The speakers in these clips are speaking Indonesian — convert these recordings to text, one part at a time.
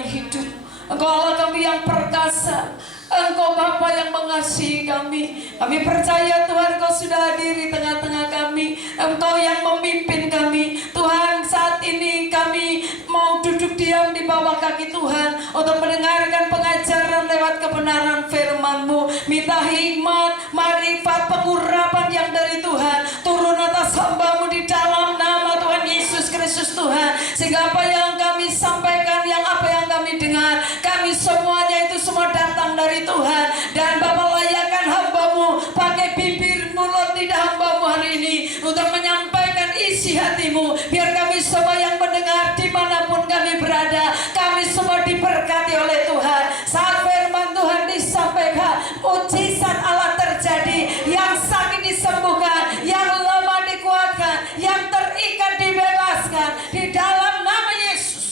yang hidup, Engkau Allah kami yang perkasa, Engkau Bapa yang mengasihi kami. Kami percaya Tuhan Engkau sudah hadir di tengah-tengah kami, Engkau yang memimpin kami. Tuhan, saat ini kami mau duduk diam di bawah kaki Tuhan untuk mendengarkan pengajaran lewat kebenaran firman-Mu. Minta hikmat, marifat, pengurapan yang dari Tuhan turun atas hamba-Mu di dalam nama Tuhan Yesus Kristus Tuhan. Sehingga apa yang kami sampaikan, apa yang kami dengar, kami semuanya itu semua datang dari Tuhan. Dan Bapa, layakan hamba-Mu pakai bibir, mulut, lidah hamba-Mu hari ini untuk menyampaikan isi hati-Mu. Biar kami semua yang mendengar dimanapun kami berada, kami semua diberkati oleh Tuhan. Saat firman Tuhan disampaikan, mujizat Allah terjadi. Yang sakit disembuhkan, yang lemah dikuatkan, yang terikat dibebaskan di dalam nama Yesus.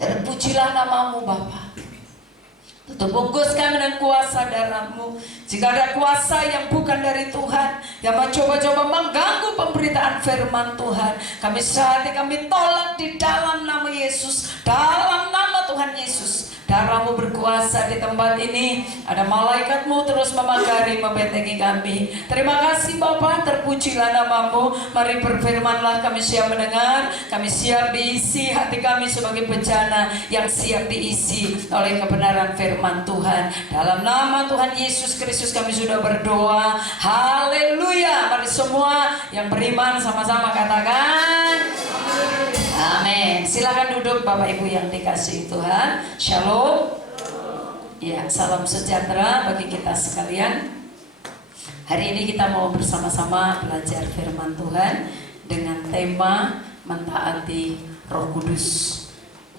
Dan pujilah nama-Mu Bapa. Tutup bungkus kami dengan kuasa darah-Mu. Jika ada kuasa yang bukan dari Tuhan, yang mencoba-coba mengganggu pemberitaan firman Tuhan, kami sehati kami tolak di dalam nama Yesus. Dalam nama Tuhan Yesus, darah-Mu berkuasa di tempat ini. Ada malaikat-Mu terus memagari, membentengi kami. Terima kasih Bapa, terpujilah nama-Mu. Mari berfirmanlah, kami siap mendengar, kami siap diisi hati kami sebagai bejana yang siap diisi oleh kebenaran firman Tuhan. Dalam nama Tuhan Yesus Kristus kami sudah berdoa. Haleluya. Mari semua yang beriman sama-sama katakan amin. Silakan duduk Bapak Ibu yang dikasihi Tuhan. Shalom. Ya, salam sejahtera bagi kita sekalian. Hari ini kita mau bersama-sama belajar firman Tuhan dengan tema mentaati Roh Kudus.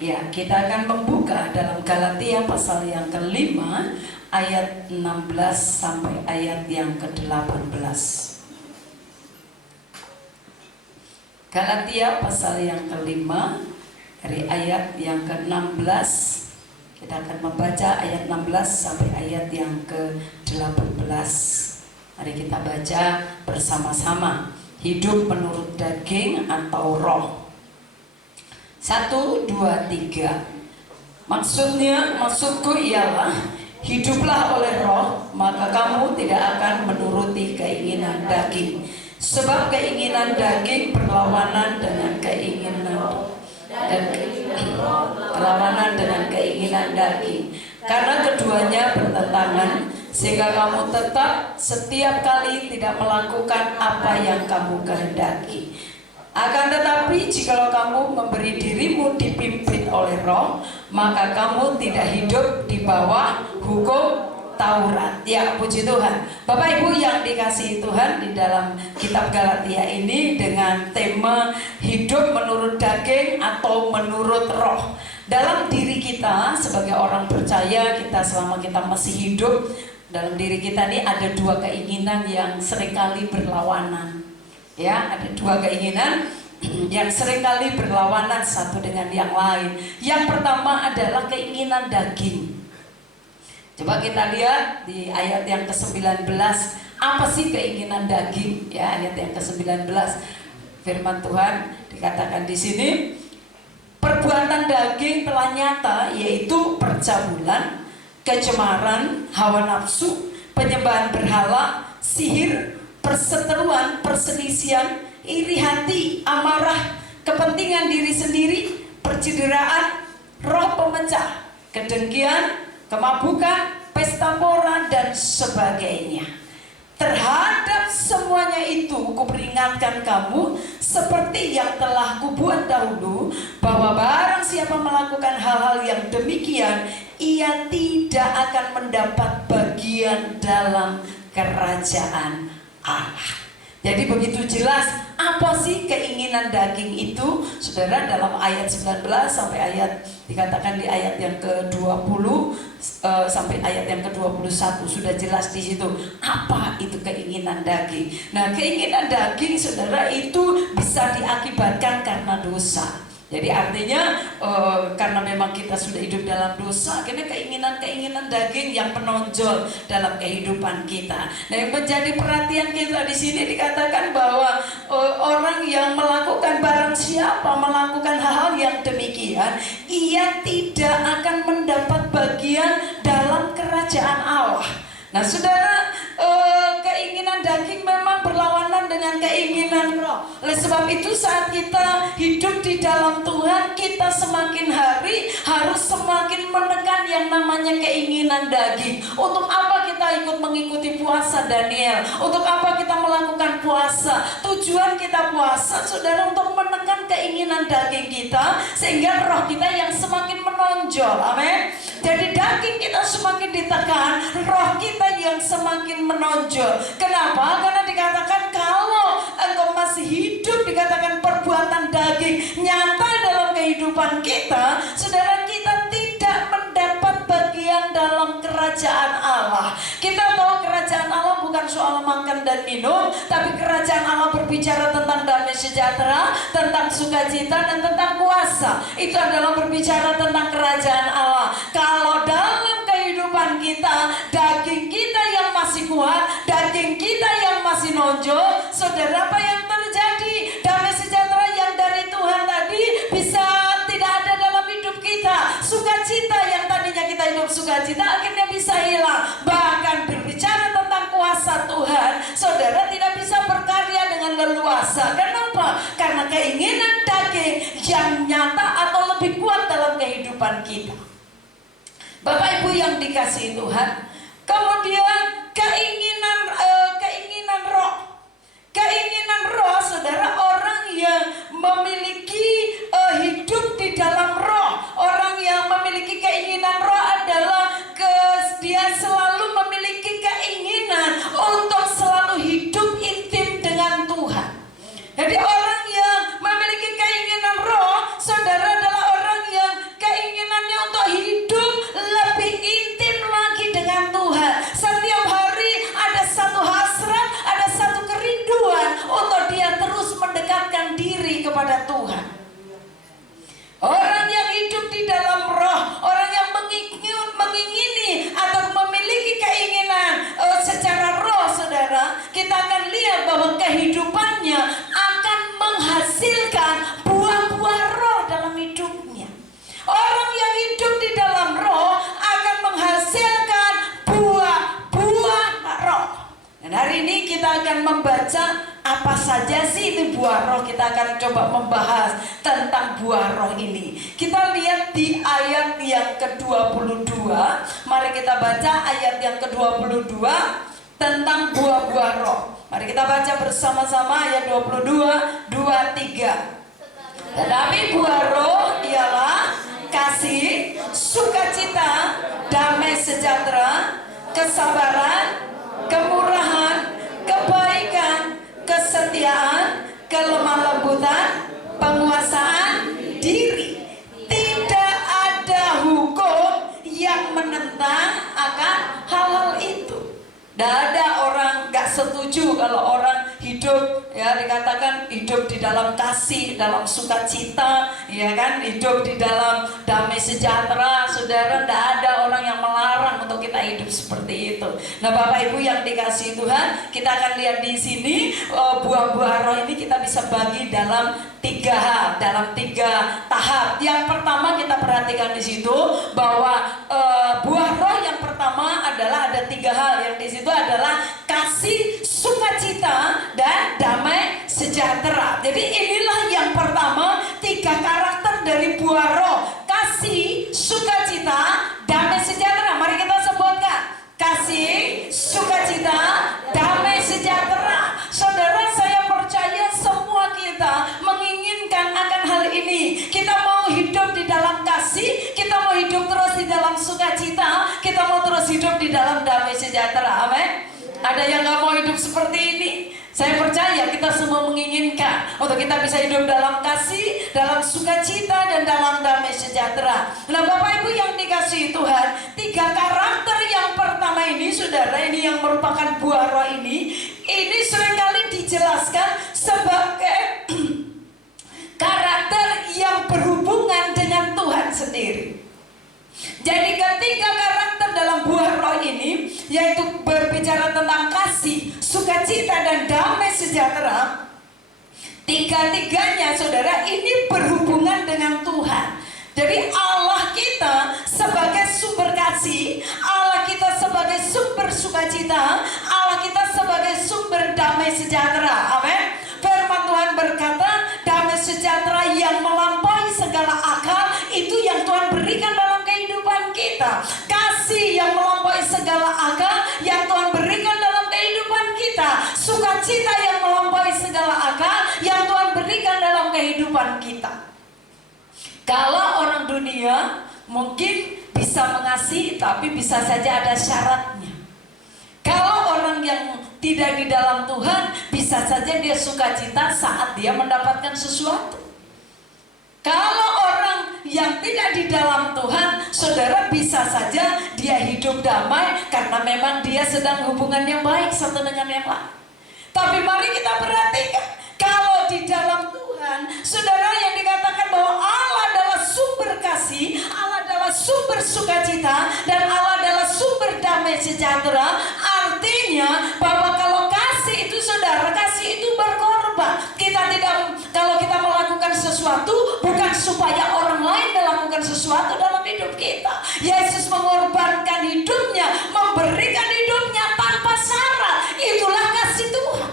Ya, kita akan membuka dalam Galatia pasal yang kelima ayat 16 sampai ayat yang ke-18. Galatia pasal yang kelima dari ayat yang ke-16. Kita akan membaca ayat 16 sampai ayat yang ke-18. Mari kita baca bersama-sama. Hidup menurut daging atau roh. 1, 2, 3. Maksudku ialah hiduplah oleh roh, maka kamu tidak akan menuruti keinginan daging. Sebab keinginan daging berlawanan dengan keinginan daging. Karena keduanya bertentangan, sehingga kamu tetap setiap kali tidak melakukan apa yang kamu kehendaki. Akan tetapi jikalau kamu memberi dirimu dipimpin oleh roh, maka kamu tidak hidup di bawah hukum Taurat. Ya, puji Tuhan. Bapak Ibu yang dikasihi Tuhan, di dalam kitab Galatia ini dengan tema hidup menurut daging atau menurut roh. Dalam diri kita sebagai orang percaya, kita selama kita masih hidup, dalam diri kita ini ada dua keinginan yang seringkali berlawanan. Ya, ada dua keinginan yang seringkali berlawanan satu dengan yang lain. Yang pertama adalah keinginan daging. Coba kita lihat di ayat yang ke-19. Apa sih keinginan daging? Ya, ayat yang ke-19. Firman Tuhan dikatakan di sini, perbuatan daging telah nyata, yaitu percabulan, kecemaran, hawa nafsu, penyembahan berhala, sihir, perseteruan, perselisihan, iri hati, amarah, kepentingan diri sendiri, percideraan, roh pemecah, kedengkian, kemabukan, pesta pora, dan sebagainya. Terhadap semuanya itu kuperingatkan kamu, seperti yang telah kubuat dahulu, bahwa barang siapa melakukan hal-hal yang demikian, ia tidak akan mendapat bagian dalam kerajaan Allah. Jadi begitu jelas apa sih keinginan daging itu, saudara, dalam ayat 19 sampai ayat dikatakan di ayat yang ke-20 sampai ayat yang ke-21 sudah jelas di situ apa itu keinginan daging. Nah, keinginan daging, saudara, itu bisa diakibatkan karena dosa. Jadi artinya karena memang kita sudah hidup dalam dosa, akhirnya keinginan-keinginan daging yang menonjol dalam kehidupan kita. Nah, yang menjadi perhatian kita di sini dikatakan bahwa orang yang melakukan, barang siapa melakukan hal-hal yang demikian, ia tidak akan mendapat bagian dalam kerajaan Allah. Nah, saudara, keinginan daging memang berlawanan dengan keinginan roh. Oleh sebab itu saat kita hidup di dalam Tuhan, kita semakin hari harus semakin menekan yang namanya keinginan daging. Untuk apa kita ikut mengikuti puasa Daniel? Untuk apa kita melakukan puasa? Tujuan kita puasa, saudara, untuk menekan keinginan daging kita, sehingga roh kita yang semakin menonjol. Amin. Jadi daging kita semakin ditekan, roh kita yang semakin menonjol. Kenapa? Karena dikatakan kalau engkau masih hidup, dikatakan perbuatan daging nyata dalam kehidupan kita, saudara, kita tidak mendapat bagian dalam kerajaan Allah. Kita tahu kerajaan Allah bukan soal makan dan minum, tapi kerajaan Allah berbicara tentang damai sejahtera, tentang sukacita, dan tentang kuasa. Itu adalah berbicara tentang kerajaan Allah. Kalau dalam kehidupan kita, daging kita yang masih kuat, daging kita yang masih nonjol, saudara, apa yang terjadi? Damai sejahtera yang dari Tuhan tadi bisa tidak ada dalam hidup kita. Sukacita yang tadinya kita hidup sukacita akhirnya bisa hilang. Bahkan berbicara tentang kuasa Tuhan, saudara tidak bisa berkarya dengan leluasa. Kenapa? Karena keinginan daging yang nyata atau lebih kuat dalam kehidupan kita. Bapak Ibu yang dikasihi Tuhan, kemudian keinginan roh, saudara, orang yang memiliki hidup di dalam roh, orang yang memiliki keinginan roh adalah dia selalu memiliki keinginan untuk selalu hidup intim dengan Tuhan. Jadi orang yang memiliki keinginan roh, saudara, adalah orang yang keinginannya untuk hidup lebih intim lagi dengan Tuhan. Setiap hari ada satu hasrat, ada satu kerinduan untuk dia terus mendekatkan diri kepada Tuhan. Orang yang hidup di dalam roh, orang yang mengingini atau memiliki keinginan secara roh, saudara, kita akan lihat bahwa kehidupannya akan menghasilkan buah-buah roh dalam hidupnya. Orang yang hidup di dalam roh akan menghasilkan buah-buah roh. Dan hari ini kita akan membaca apa saja sih itu buah roh. Kita akan coba membahas tentang buah roh ini. Kita lihat di ayat yang ke-22. Mari kita baca ayat yang ke-22 tentang buah-buah roh. Mari kita baca bersama-sama ayat 22, 23. Tetapi buah roh ialah kasih, sukacita, damai sejahtera, kesabaran, kemurahan, kebaikan, kesetiaan, kelemah lembutan, penguasaan diri. Tidak ada hukum yang menentang akan hal-hal itu. Tidak ada orang gak setuju kalau orang hidup, ya, dikatakan hidup di dalam kasih, dalam sukacita, ya kan, hidup di dalam damai sejahtera. Saudara, tidak ada orang yang melarang untuk kita hidup seperti itu. Nah, Bapak Ibu yang dikasihi Tuhan, kita akan lihat di sini buah-buah roh ini kita bisa bagi dalam 3 hal, dalam 3 tahap. Yang pertama kita perhatikan di situ bahwa buah roh yang pertama adalah ada 3 hal. Yang di situ adalah kasih, sukacita, dan damai sejahtera. Jadi inilah yang pertama, 3 karakter dari buah roh: kasih, sukacita, damai sejahtera. Mari kita sebutkan: kasih, sukacita, damai sejahtera. Saudara, saya percaya semua kita menginginkan akan hal ini. Kita mau hidup di dalam kasih, kita mau hidup terus di dalam sukacita, kita mau terus hidup di dalam damai sejahtera. Amin. Ada yang gak mau hidup seperti ini? Saya percaya kita semua menginginkan untuk kita bisa hidup dalam kasih, dalam sukacita, dan dalam damai sejahtera. Nah, Bapak Ibu yang dikasihi Tuhan, 3 karakter yang pertama ini, saudara, ini yang merupakan buah roh ini seringkali dijelaskan sebagai karakter yang berhubungan Jadi ketiga karakter dalam buah roh ini, yaitu berbicara tentang kasih, sukacita, dan damai sejahtera. Tiga-tiganya saudara ini berhubungan dengan Tuhan. Jadi Allah kita sebagai sumber kasih, Allah kita sebagai sumber sukacita, Allah kita sebagai sumber damai sejahtera. Amin. Firman Tuhan berkata, damai sejahtera yang melampaui segala akal, itu yang Tuhan berikan dalam kehidupan kita. Kasih yang melampaui segala akal yang Tuhan berikan dalam kehidupan kita. Sukacita yang melampaui segala akal yang Tuhan berikan dalam kehidupan kita. Kalau orang dunia mungkin bisa mengasihi, tapi bisa saja ada syaratnya. Kalau orang yang tidak di dalam Tuhan, bisa saja dia sukacita saat dia mendapatkan sesuatu. Kalau orang yang tidak di dalam Tuhan, saudara, bisa saja dia hidup damai karena memang dia sedang hubungan yang baik satu dengan yang lain. Tapi mari kita perhatikan, kalau di dalam Tuhan, saudara, yang dikatakan bahwa Allah adalah sumber kasih, Allah adalah sumber sukacita, dan Allah adalah sumber damai sejahtera. Artinya bahwa kalau kasih itu, saudara, kasih itu berkorban. Kalau kita melakukan sesuatu bukan supaya orang lain melakukan sesuatu dalam hidup kita. Yesus mengorbankan hidupnya, memberikan hidupnya tanpa syarat. Itulah kasih Tuhan.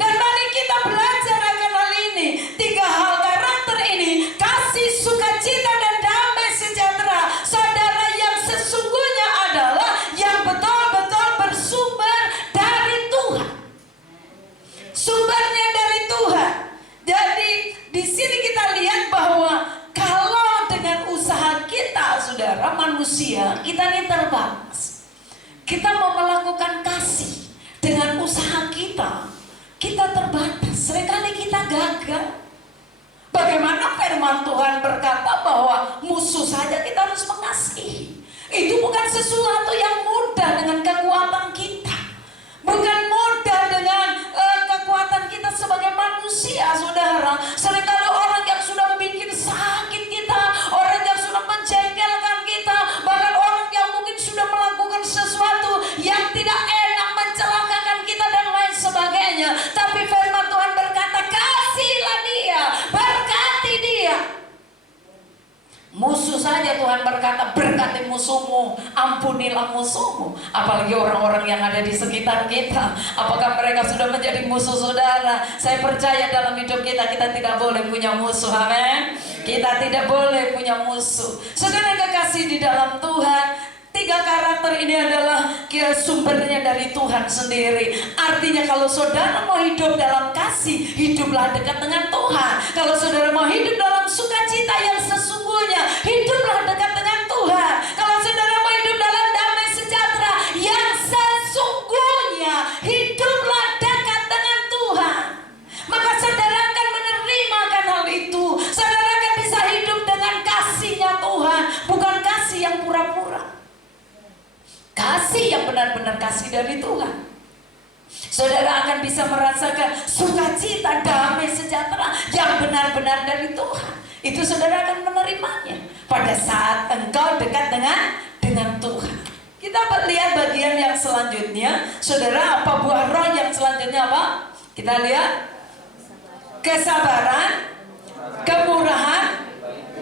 Dan mari kita belajar akan hal ini. Tiga hal karakter ini, kasih, sukacita, dan damai sejahtera, saudara, yang sesungguhnya adalah yang betul-betul bersumber dari Tuhan. Sumbernya dari Tuhan. Jadi di sini kita lihat bahwa kalau dengan usaha kita, saudara, manusia, kita ini terbatas. Kita mau melakukan kasih dengan usaha kita terbatas. Seringkali kita gagal. Bagaimana firman Tuhan berkata bahwa musuh saja kita harus mengasihi. Itu bukan sesuatu yang mudah dengan kekuatan kita. Bukan mudah dengan kekuatan kita sebagai manusia, saudara. Seringkali orang yang sudah bikin sakit kita, orang yang sudah menjengkelkan kita, bahkan orang yang mungkin sudah melakukan sesuatu yang tidak enak, mencelakakan kita dan lain sebagainya. Tapi firman Tuhan berkata, kasihlah dia, berkati dia. Musuh saja Tuhan berkata, berkati musuhmu, ampunilah musuhmu. Apalagi orang-orang yang ada di sekitar kita. Apakah mereka sudah menjadi musuh, saudara? Saya percaya dalam hidup kita tidak boleh punya musuh. Amin. Kita tidak boleh punya musuh. Saudara kekasih di dalam Tuhan, tiga karakter ini adalah sumbernya dari Tuhan sendiri. Artinya kalau saudara mau hidup dalam kasih, hiduplah dekat dengan Tuhan. Kalau saudara mau hidup dalam sukacita yang sesungguhnya, hiduplah dekat dengan Tuhan. Kalau saudara mau hidup dalam damai sejahtera yang sesungguhnya, hiduplah dekat dengan Tuhan. Maka saudara akan menerima hal itu. Saudara akan bisa hidup dengan kasihnya Tuhan, bukan kasih yang pura-pura. Kasih yang benar-benar kasih dari Tuhan. Saudara akan bisa merasakan sukacita, damai sejahtera yang benar-benar dari Tuhan. Itu saudara akan menerimanya pada saat engkau dekat dengan Tuhan. Kita lihat bagian yang selanjutnya. Saudara, apa buah roh yang selanjutnya apa? Kita lihat kesabaran, kemurahan,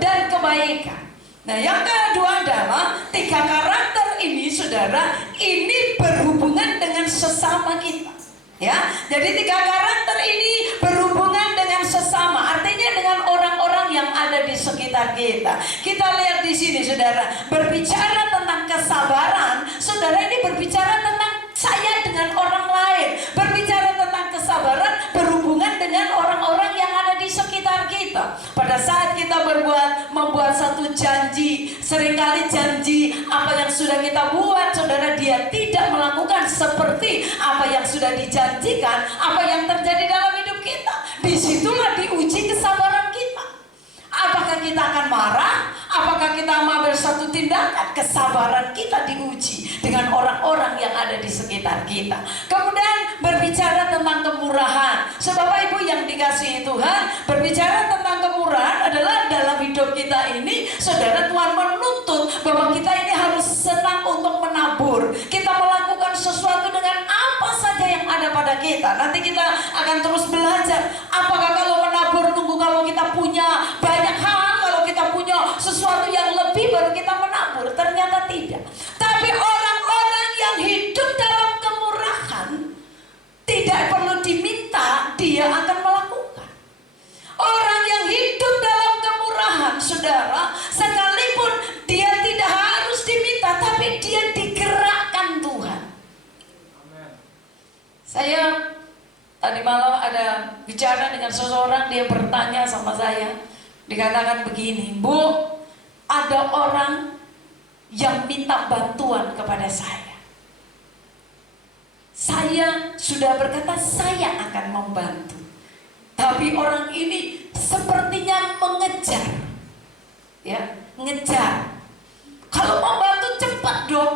dan kebaikan. Nah, yang kedua adalah tiga karakter ini, saudara, ini berhubungan dengan sesama kita. Ya, jadi tiga karakter ini berhubungan dengan sesama, artinya dengan orang-orang yang ada di sekitar kita. Kita lihat di sini, saudara, berbicara tentang kesabaran, saudara, ini berbicara tentang saya dengan orang lain. Berbicara tentang kesabaran berhubungan dengan orang-orang yang ada di sekitar kita. Pada saat kita membuat satu janji, seringkali janji apa yang sudah kita buat, saudara, dia tidak melakukan seperti apa yang sudah dijanjikan, apa yang terjadi dalam hidup kita. Disitulah diuji kesabaran kita. Apakah kita akan marah? Apakah kita mengambil satu tindakan? Kesabaran kita diuji dengan orang-orang yang ada ada di sekitar kita. Kemudian berbicara tentang kemurahan. Bapak Ibu yang dikasihi Tuhan, berbicara tentang kemurahan adalah dalam hidup kita ini, saudara, Tuhan menuntut bahwa kita ini harus senang untuk menabur. Kita melakukan sesuatu dengan apa saja yang ada pada kita. Nanti kita akan terus belajar. Apakah kalau menabur nunggu kalau kita punya banyak hal, kalau kita punya sesuatu yang lebih baru kita menabur? Ternyata tidak. Tapi orang-orang yang hidup dalam kemurahan, tidak perlu diminta, dia akan melakukan. Orang yang hidup dalam kemurahan, saudara, sekalipun dia tidak harus diminta, tapi dia digerakkan Tuhan. Amen. Saya tadi malam ada bicara dengan seseorang, dia bertanya sama saya, dikatakan begini, Bu, ada orang yang minta bantuan kepada saya. Saya sudah berkata saya akan membantu, tapi orang ini sepertinya mengejar, ya, ngejar. Kalau membantu cepat dong,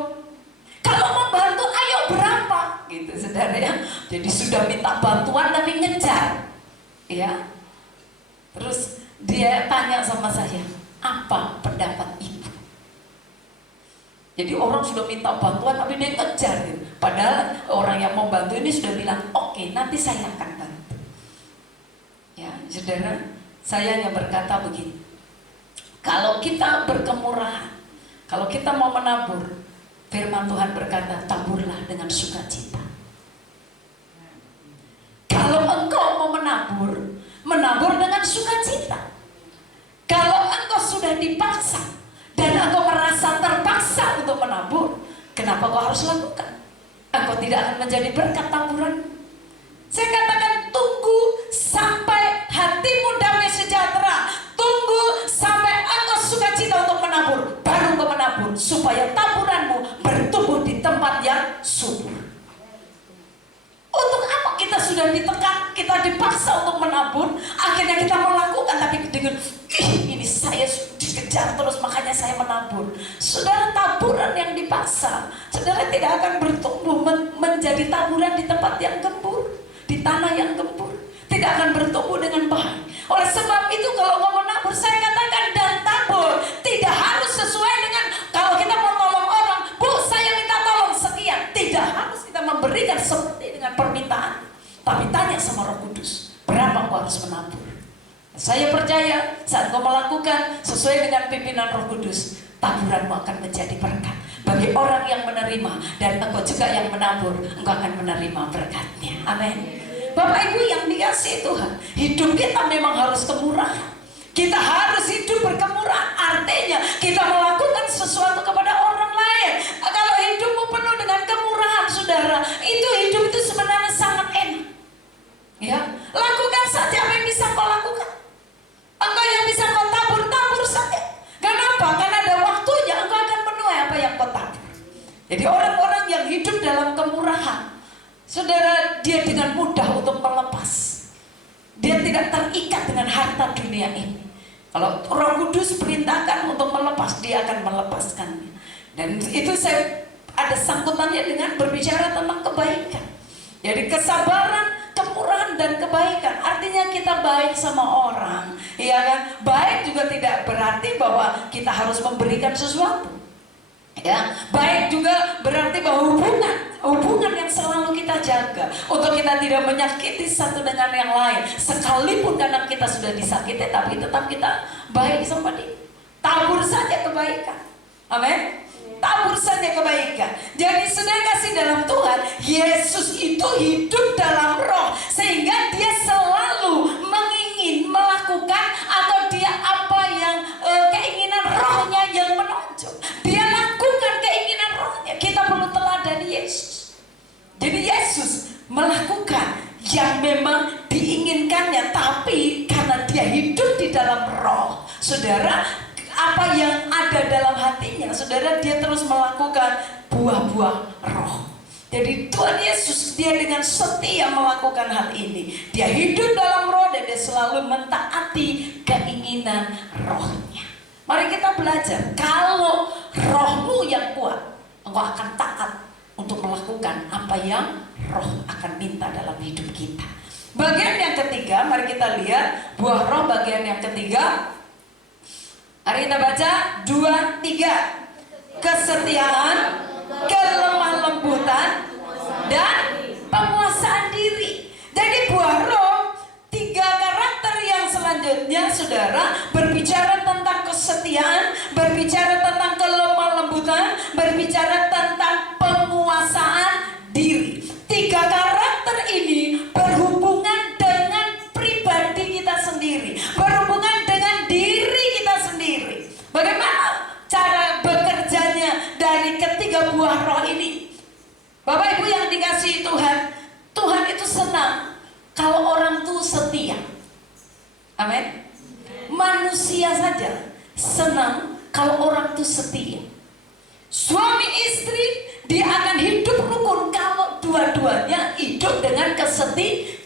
kalau membantu ayo berapa, gitu saudara ya. Jadi sudah minta bantuan tapi ngejar, ya. Terus dia tanya sama saya, apa pendapat ibu? Jadi orang sudah minta bantuan tapi dia ngejar gitu. Padahal orang yang mau bantu ini sudah bilang, oke, nanti saya akan bantu. Ya, saudara, saya yang berkata begini, kalau kita berkemurahan, kalau kita mau menabur, firman Tuhan berkata, taburlah dengan sukacita. Kalau engkau mau menabur, menabur dengan sukacita. Kalau engkau sudah dipaksa dan engkau merasa terpaksa untuk menabur, kenapa kau harus lakukan? Engkau tidak akan menjadi berkat taburan. Saya katakan, tunggu sampai hatimu damai sejahtera, tunggu sampai engkau sukacita untuk menabur, baru kau menabur, supaya taburanmu bertumbuh di tempat yang subur. Untuk apa kita sudah ditekan, kita dipaksa untuk menabur, akhirnya kita melakukan, tapi dengan ini saya dikejar terus, makanya saya menabur. Saudara, taburan yang dipaksa, saudara tidak akan bertumbuh menjadi taburan di tempat yang gembur, di tanah yang gembur, tidak akan bertumbuh dengan baik. Oleh sebab itu, kalau mau menabur, saya katakan, dan tabur tidak harus sesuai dengan, kalau kita mau tolong orang, Bu, saya minta tolong sekian, tidak harus kita memberikan seperti dengan permintaan, tapi tanya sama Roh Kudus, berapa kau harus menabur. Saya percaya saat kau melakukan sesuai dengan pimpinan Roh Kudus, taburanmu akan menjadi berkat bagi orang yang menerima, dan engkau juga yang menabur, engkau akan menerima berkatnya. Amin. Bapak Ibu yang dikasihi Tuhan, hidup kita memang harus kemurahan. Kita harus hidup berkemurahan, artinya kita melakukan sesuatu kepada orang lain. Kalau hidupmu penuh dengan kemurahan, saudara, hidup itu sebenarnya sangat enak. Ya, lakukan saja apa yang bisa kau lakukan. Engkau yang bisa kau tabur, tabur saja. Kenapa? Karena ada waktunya engkau akan menuai apa yang kau tabur. Jadi orang-orang yang hidup dalam kemurahan, saudara, dia dengan mudah untuk melepas. Dia tidak terikat dengan harta dunia ini. Kalau Roh Kudus perintahkan untuk melepas, dia akan melepaskannya. Dan itu saya ada sangkutannya dengan berbicara tentang kebaikan. Jadi kesabaran, kemurahan, dan kebaikan. Artinya kita baik sama orang, ya kan? Baik juga tidak berarti bahwa kita harus memberikan sesuatu. Ya, baik juga berarti bahwa hubungan yang selalu kita jaga, untuk kita tidak menyakiti satu dengan yang lain. Sekalipun kadang kita sudah disakiti, tapi tetap kita baik sama dia. Tabur saja kebaikan. Amin. Tabur saja kebaikan. Jadi saudara kasih dalam Tuhan, Yesus itu hidup dalam roh, sehingga dia selalu mengingin melakukan, atau dia apa yang keinginan rohnya yang menonjol, dia lakukan keinginan rohnya. Kita perlu teladan Yesus. Jadi Yesus melakukan yang memang diinginkannya, tapi karena dia hidup di dalam roh, saudara, apa yang ada dalam hatinya, saudara, dia terus melakukan buah-buah roh. Jadi Tuhan Yesus, dia dengan setia melakukan hal ini. Dia hidup dalam roh dan dia selalu mentaati keinginan rohnya. Mari kita belajar, kalau rohmu yang kuat, engkau akan taat untuk melakukan melakukan apa yang roh akan minta dalam hidup kita. Bagian yang ketiga, mari kita lihat buah roh bagian yang ketiga. Mari kita baca 2-3. Kesetiaan, kelemah lembutan, dan penguasaan diri. Jadi buah roh, 3 karakter yang selanjutnya saudara berbicara tentang kesetiaan, berbicara tentang kelemah lembutan, berbicara tentang penguasaan diri. 3 karakter ini berhubungan dengan pribadi kita sendiri, berhubungan dengan diri kita sendiri. Bagaimana cara bekerjanya dari ketiga buah roh ini? Bapak Ibu yang dikasihi Tuhan, Tuhan itu senang kalau orang tuh setia. Amin. Manusia saja senang kalau orang tuh setia. Suami istri dia akan hidup rukun kalau dua-duanya hidup dengan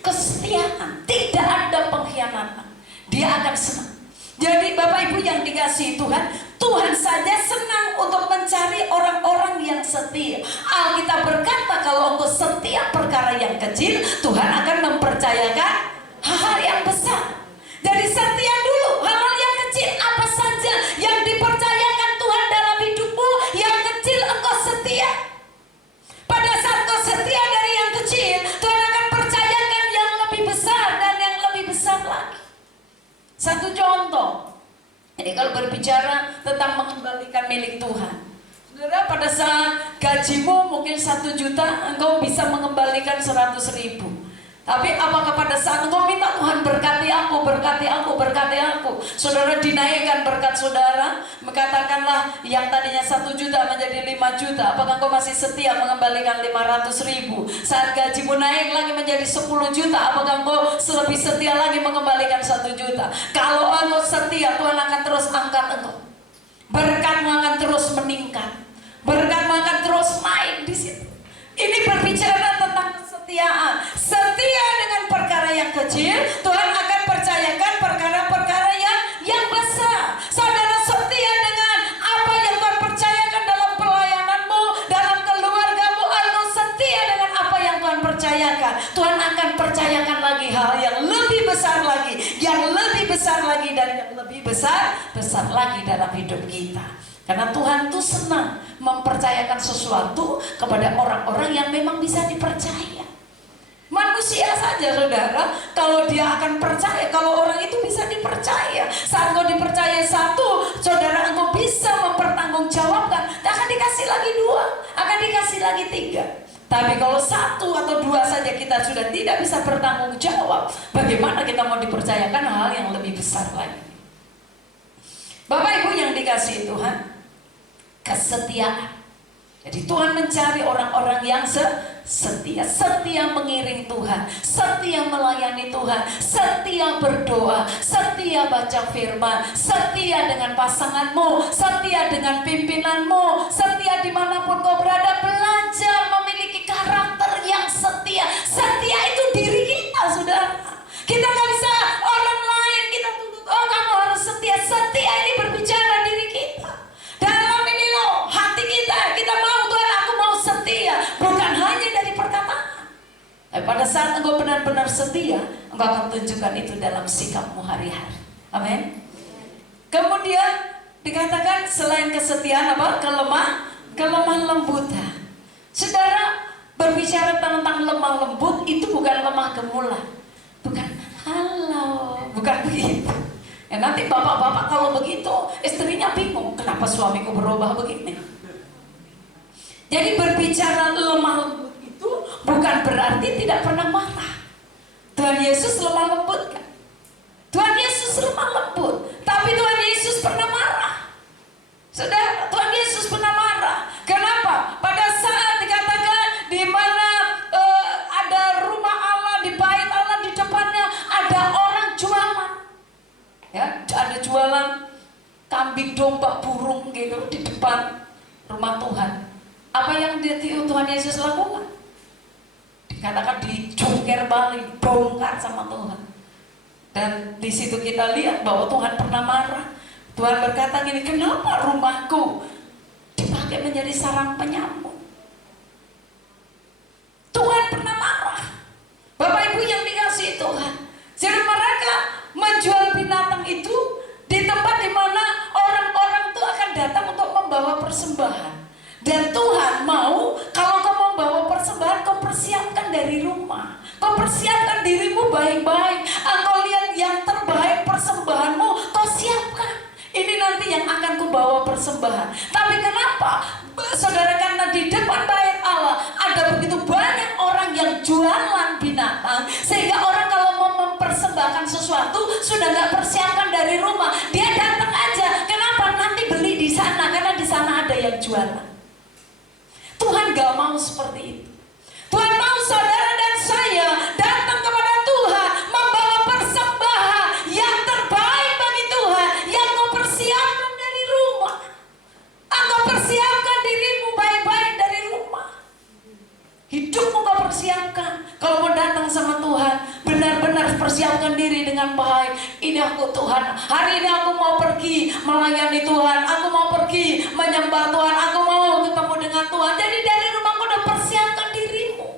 kesetiaan, tidak ada pengkhianatan. Dia akan senang. Jadi Bapak Ibu yang dikasihi Tuhan, Tuhan saja senang untuk mencari orang-orang yang setia. Alkitab berkata kalau engkau setia perkara yang kecil, Tuhan akan mempercayakan hal-hal yang besar. Jadi setia dulu hal-hal yang kecil, apa saja yang dipercayakan Tuhan dalam hidupmu, yang kecil engkau setia. Pada saat engkau setia dari yang kecil, Tuhan akan percayakan yang lebih besar dan yang lebih besar lagi. Satu contoh, jadi kalau berbicara tentang mengembalikan milik Tuhan, saudara, pada saat gajimu mungkin 1 juta, engkau bisa mengembalikan 100.000. Tapi apakah pada saat engkau minta Tuhan berkati aku, berkati aku, berkati aku, saudara dinaikkan berkat saudara, katakanlah yang tadinya 1 juta menjadi 5 juta, apakah engkau masih setia mengembalikan 500.000? Saat gajimu naik lagi menjadi 10 juta, apakah engkau lebih setia lagi mengembalikan 1 juta? Kalau engkau setia, Tuhan akan terus angkat engkau. Berkatmu akan terus meningkat, berkatmu akan terus naik di situ. Ini berbicara tentang kesetiaan. Setia dengan perkara yang kecil, Tuhan akan percayakan perkara-perkara yang besar. Saudara setia dengan apa yang Tuhan percayakan dalam pelayananmu, dalam keluargamu. Engkau setia dengan apa yang Tuhan percayakan, Tuhan akan percayakan lagi hal yang lebih besar lagi, yang lebih besar lagi, dan yang lebih besar lagi dalam hidup kita. Karena Tuhan tuh senang mempercayakan sesuatu kepada orang-orang yang memang bisa dipercaya. Manusia saja saudara, kalau dia akan percaya, kalau orang itu bisa dipercaya. Saat engkau dipercaya satu, saudara, engkau bisa mempertanggungjawabkan, akan dikasih lagi 2, akan dikasih lagi 3. Tapi kalau 1 atau 2 saja kita sudah tidak bisa bertanggung jawab, bagaimana kita mau dipercayakan hal yang lebih besar lagi? Bapak Ibu yang dikasihi Tuhan, kesetiaan. Jadi Tuhan mencari orang-orang yang setia, setia mengiring Tuhan, setia melayani Tuhan, setia berdoa, setia baca firman, setia dengan pasanganmu, setia dengan pimpinanmu, setia dimanapun kau berada. Belajar memiliki karakter yang setia. Setia itu diri kita, saudara. Kita gak bisa orang lain kita tuntut, oh kamu harus setia. Setia ini berbicara diri kita. Dalam ini loh, hati kita mau, Tuhan aku mau setia, bukan hanya dari perkataan. Pada saat engkau benar-benar setia, engkau akan tunjukkan itu dalam sikapmu hari-hari. Amin. Kemudian dikatakan selain kesetiaan apa? Kelemah lembutan. Saudara, berbicara tentang lemah lembut itu bukan lemah gemulah, bukan halo, bukan begitu. Ya, nanti bapak-bapak kalau begitu istrinya bingung, kenapa suamiku berubah begini. Jadi berbicara lemah lembut itu bukan berarti tidak pernah marah. Tuhan Yesus lemah lembut kan? Tuhan Yesus lemah lembut, tapi Tuhan Yesus pernah marah. Saudara, Tuhan Yesus pernah marah. Kenapa? Pada saat dikatakan di mana ada rumah Allah, di bait Allah, di depannya ada orang jualan. Ya, ada jualan kambing, domba, burung gitu di depan rumah Tuhan. Apa yang Tuhan Yesus lakukan? Dikatakan dicungkir balik, bongkar sama Tuhan. Dan di situ kita lihat bahwa Tuhan pernah marah. Tuhan berkata gini, kenapa rumahku dipakai menjadi sarang penyamuk? Dan Tuhan mau kalau kau mau bawa persembahan, kau persiapkan dari rumah. Kau persiapkan dirimu baik-baik. Engkau lihat yang terbaik persembahanmu, kau siapkan. Ini nanti yang akan ku bawa persembahan. Tapi kenapa? Saudara, karena di depan bait Allah ada begitu banyak orang yang jualan binatang, sehingga orang kalau mau mempersembahkan sesuatu sudah nggak persiapan dari rumah. Dia datang aja. Kenapa? Nanti beli di sana, karena di sana ada yang jualan. Tuhan gak mau seperti itu. Tuhan mau saudara dan saya datang kepada Tuhan, membawa persembahan yang terbaik bagi Tuhan, yang kau persiapkan dari rumah. Engkau persiapkan dirimu baik-baik dari rumah. Hidupmu kau persiapkan. Kalau mau datang sama Tuhan, benar-benar persiapkan diri dengan baik. Ini aku Tuhan, hari ini aku mau pergi melayani Tuhan, aku mau pergi menyembah Tuhan, aku mau ketemu dengan Tuhan. Jadi dari rumah kau udah persiapkan dirimu.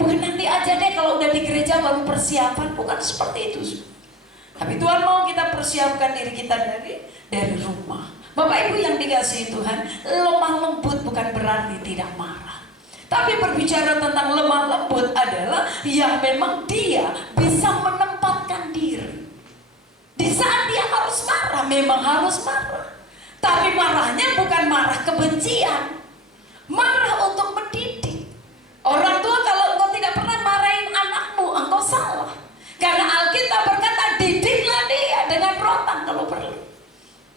Bukan nanti aja deh kalau udah di gereja baru persiapan, bukan seperti itu. Tapi Tuhan mau kita persiapkan diri kita dari rumah. Bapak Ibu yang dikasihi Tuhan, lemah lembut bukan berarti tidak marah. Tapi berbicara tentang lemah lembut adalah yang memang dia bisa menempatkan diri. Di saat dia harus marah, memang harus marah. Tapi marahnya bukan marah kebencian, marah untuk mendidik. Orang tua kalau engkau tidak pernah marahin anakmu, engkau salah. Karena Alkitab berkata, didiklah dia dengan rotan kalau perlu.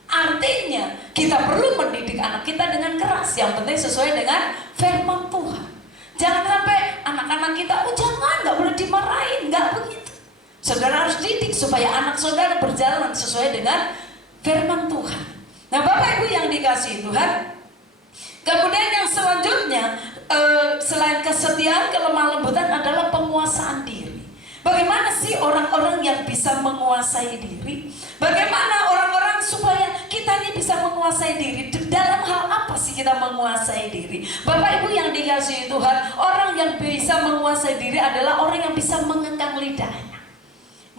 Artinya kita perlu mendidik anak kita dengan keras. Yang penting sesuai dengan firman Tuhan. Jangan sampai anak-anak kita, jangan, gak boleh dimarahin. Gak begitu. Saudara harus didik supaya anak saudara berjalan sesuai dengan firman Tuhan. Nah Bapak Ibu yang dikasihi Tuhan, kemudian yang selanjutnya, selain kesetiaan, kelemah lembutan adalah penguasaan diri. Bagaimana sih orang-orang yang bisa menguasai diri? Bagaimana orang-orang supaya kita ini bisa menguasai diri? Dalam hal apa sih kita menguasai diri? Bapak Ibu yang dikasihi Tuhan, orang yang bisa menguasai diri adalah orang yang bisa mengekang lidahnya.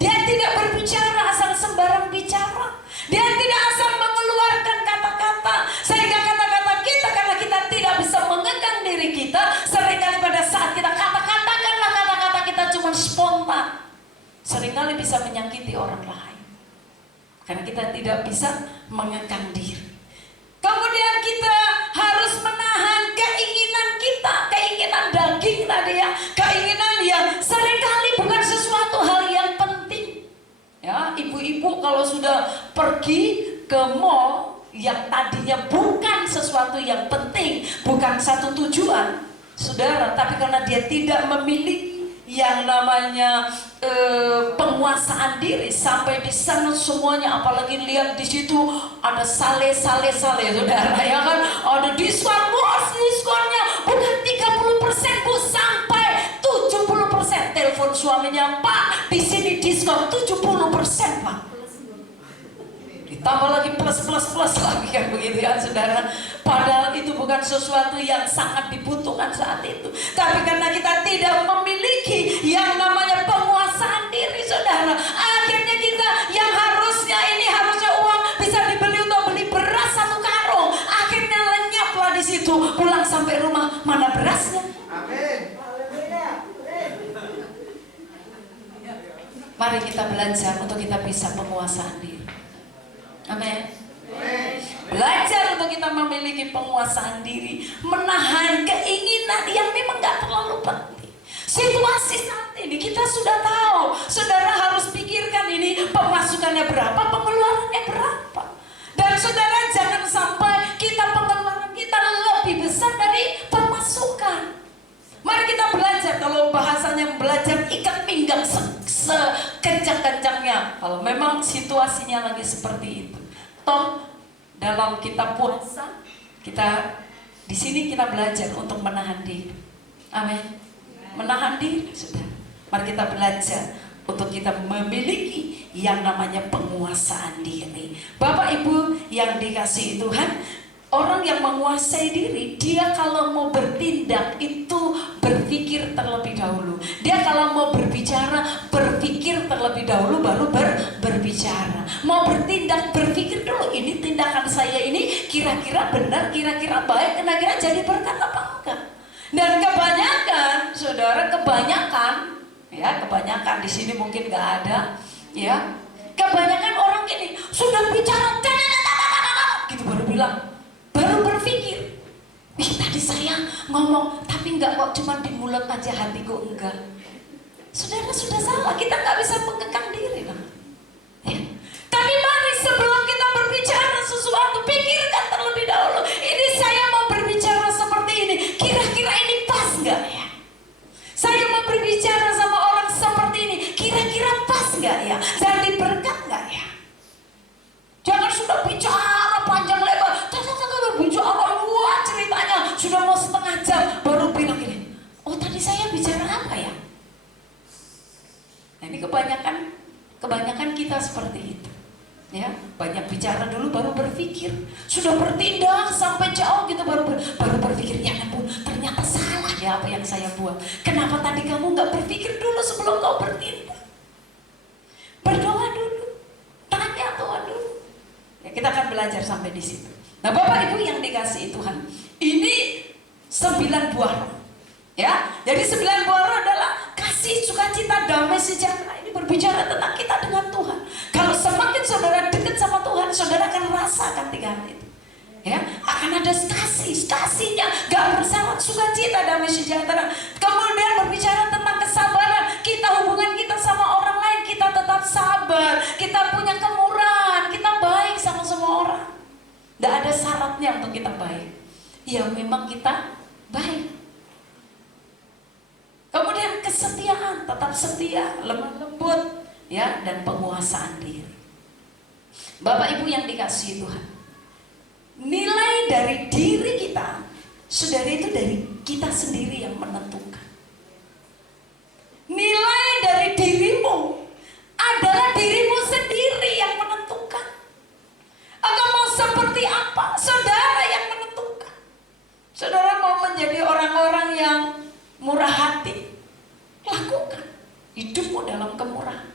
Dia tidak berbicara asal sembarang bicara. Dia tidak asal mengeluarkan kata-kata, sehingga kata-kata kita, karena kita tidak bisa mengekang diri kita, seringkali pada saat kita kata-katakanlah kata-kata kita cuma spontan, seringkali bisa menyakiti orang lain. Karena kita tidak bisa mengekang diri. Kemudian kita harus menahan keinginan kita, keinginan daging tadi ya, keinginan yang seringkali bukan sesuatu hal yang penting. Ya, ibu-ibu kalau sudah pergi ke mall yang tadinya bukan sesuatu yang penting, bukan satu tujuan, saudara, tapi karena dia tidak memiliki yang namanya penguasaan diri, sampai di sana semuanya, apalagi lihat di situ ada sale saudara ya kan, ada diskon bos, diskonnya bukan 30% bu, sampai 70%. Telepon suaminya, Pak di sini diskon 70% Pak, ditambah lagi plus lagi kan begitu ya saudara. Padahal itu bukan sesuatu yang sangat dibutuhkan saat itu, tapi karena kita tidak memiliki yang namanya penguasaan diri saudara, akhirnya kita yang harusnya uang bisa dibeli untuk beli beras 1 karung, akhirnya lenyaplah di situ. Pulang sampai rumah, mana berasnya? Amin. Mari kita belajar untuk kita bisa penguasaan diri. Amin. Belajar untuk kita memiliki penguasaan diri, menahan keinginan yang memang gak terlalu penting. Situasi saat ini kita sudah tahu, saudara harus pikirkan ini pemasukannya berapa, pengeluarannya berapa. Dan saudara jangan sampai pengeluaran kita lebih besar dari pemasukan. Mari kita belajar, kalau bahasanya belajar ikat pinggang sekencang-kencangnya. Kalau memang situasinya lagi seperti itu. Toh dalam kita puasa, kita di sini kita belajar untuk menahan diri. Amin. Menahan diri, saudara. Mari kita belajar untuk kita memiliki yang namanya penguasaan diri. Bapak Ibu yang dikasihi Tuhan, orang yang menguasai diri, dia kalau mau bertindak itu berpikir terlebih dahulu. Dia kalau mau berbicara, berpikir terlebih dahulu baru berbicara. Mau bertindak, berpikir dulu, ini tindakan saya ini kira-kira benar, kira-kira baik, kira-kira jadi berkat apa enggak. Dan kebanyakan, saudara, kebanyakan di sini mungkin nggak ada, ya. Kebanyakan orang gini sudah bicara, gitu baru bilang, baru berpikir, tadi saya ngomong, tapi enggak kok, cuma di mulut aja, hatiku enggak. Saudara, sudah salah, kita nggak bisa mengekang diri, kan? Ya. Tapi mari sebelum kita berbicara sesuatu, pikirkan terlebih dahulu. Ini saya mau berbicara seperti ini, kira-kira ini pas nggak ya? Saya mau berbicara sama orang seperti ini, kira-kira pas nggak ya? Jadi berkat nggak ya? Jangan sudah bicara panjang lebar, bicara luar ceritanya, sudah mau setengah jam, baru bilang ini, oh tadi saya bicara apa ya? Nah, ini kebanyakan kita seperti itu. Ya, banyak bicara dulu baru berpikir, sudah bertindak sampai jauh gitu baru berpikir, ya ampun ternyata salah ya apa yang saya buat. Kenapa tadi kamu nggak berpikir dulu sebelum kau bertindak? Berdoa dulu, tanya Tuhan dulu. Ya, kita akan belajar sampai di situ. Nah, Bapak Ibu yang dikasihi Tuhan, ini 9 buah roh. Ya, jadi 9 buah roh adalah kasih, sukacita, damai, sejahtera. Ini berbicara tentang kita dengan Tuhan. Kalau semakin saudara dekat sama Tuhan, saudara akan rasakan 3 hal itu. Ya, akan ada kasihnya, gak bersalah, sukacita, damai, sejahtera. Kemudian berbicara tentang kesabaran. Kita hubungan kita sama orang lain, kita tetap sabar, kita punya kemurahan, kita baik sama semua orang. Gak ada syaratnya untuk kita baik. Ya memang kita baik. Kemudian kesetiaan, tetap setia, lemah lembut, ya, dan penguasaan diri. Bapak Ibu yang dikasihi Tuhan, nilai dari diri kita, saudara, itu dari kita sendiri yang menentukan. Nilai dari dirimu adalah dirimu sendiri yang menentukan. Engkau mau seperti apa, saudara yang menentukan. Saudara mau menjadi orang-orang yang murah hati, lakukan hidupmu dalam kemurahan.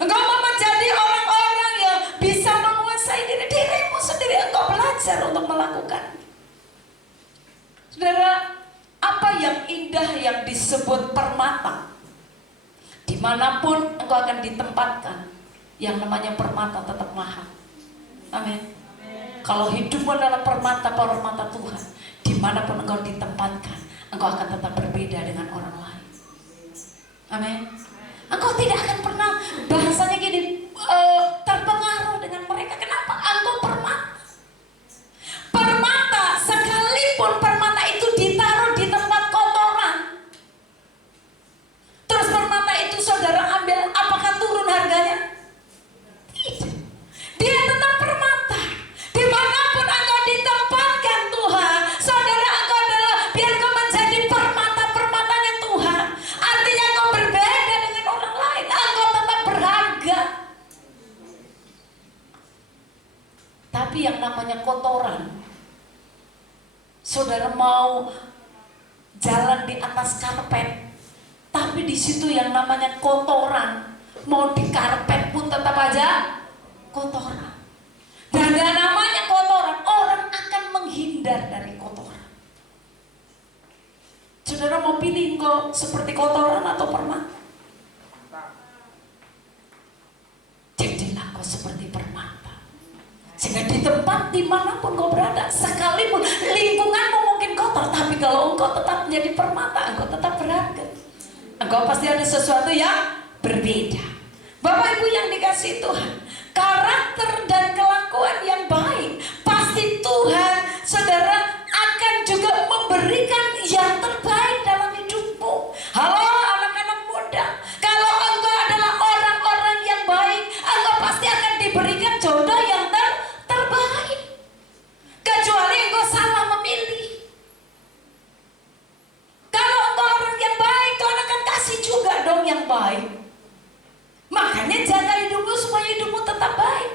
Engkau mau menjadi orang-orang yang bisa menguasai dirimu sendiri, engkau belajar untuk melakukan. Saudara, apa yang indah yang disebut permata, dimanapun engkau akan ditempatkan, yang namanya permata tetap mahal. Amin. Kalau hidupmu adalah permata Tuhan, dimanapun engkau ditempatkan, engkau akan tetap berbeda dengan orang lain. Amin. Engkau tidak akan pernah, bahasanya gini, terpengaruh dengan mereka. Kenapa? Engkau permata. Permata, sekalipun permata itu ditaruh di tempat kotoran, terus permata itu saudara ambil, apakah turun harganya? Tidak. Dia tetap permata. Dimanapun engkau ditempatkan Tuhan, saudara, engkau adalah, biar kau menjadi permata-permatanya Tuhan. Artinya engkau berbeda dengan orang lain, engkau tetap berharga. Tapi yang namanya kotoran, saudara mau jalan di atas karpet, tapi di situ yang namanya kotoran, mau di karpet pun tetap aja kotoran. Dan yang namanya kotoran, orang akan menghindar dari kotoran. Saudara mau pilih kok seperti kotoran atau permata? Jadilah kau seperti permata. Sehingga di tempat dimanapun kau berada, sekalipun lingkunganmu mungkin kotor, tapi kalau engkau tetap menjadi permata, engkau tetap berharga. Engkau pasti ada sesuatu yang berbeda. Bapak Ibu yang dikasihi Tuhan, karakter dan kelakuan yang baik, pasti Tuhan, saudara, akan juga memberikan yang terbaik dalam hidupmu. Halo anak-anak muda, kalau engkau adalah orang-orang yang baik, engkau pasti akan diberikan jodoh yang terbaik. Kecuali engkau salah memilih. Kalau engkau orang yang baik, Tuhan akan kasih juga dong yang baik. Makanya jaga hidupmu supaya hidupmu tetap baik.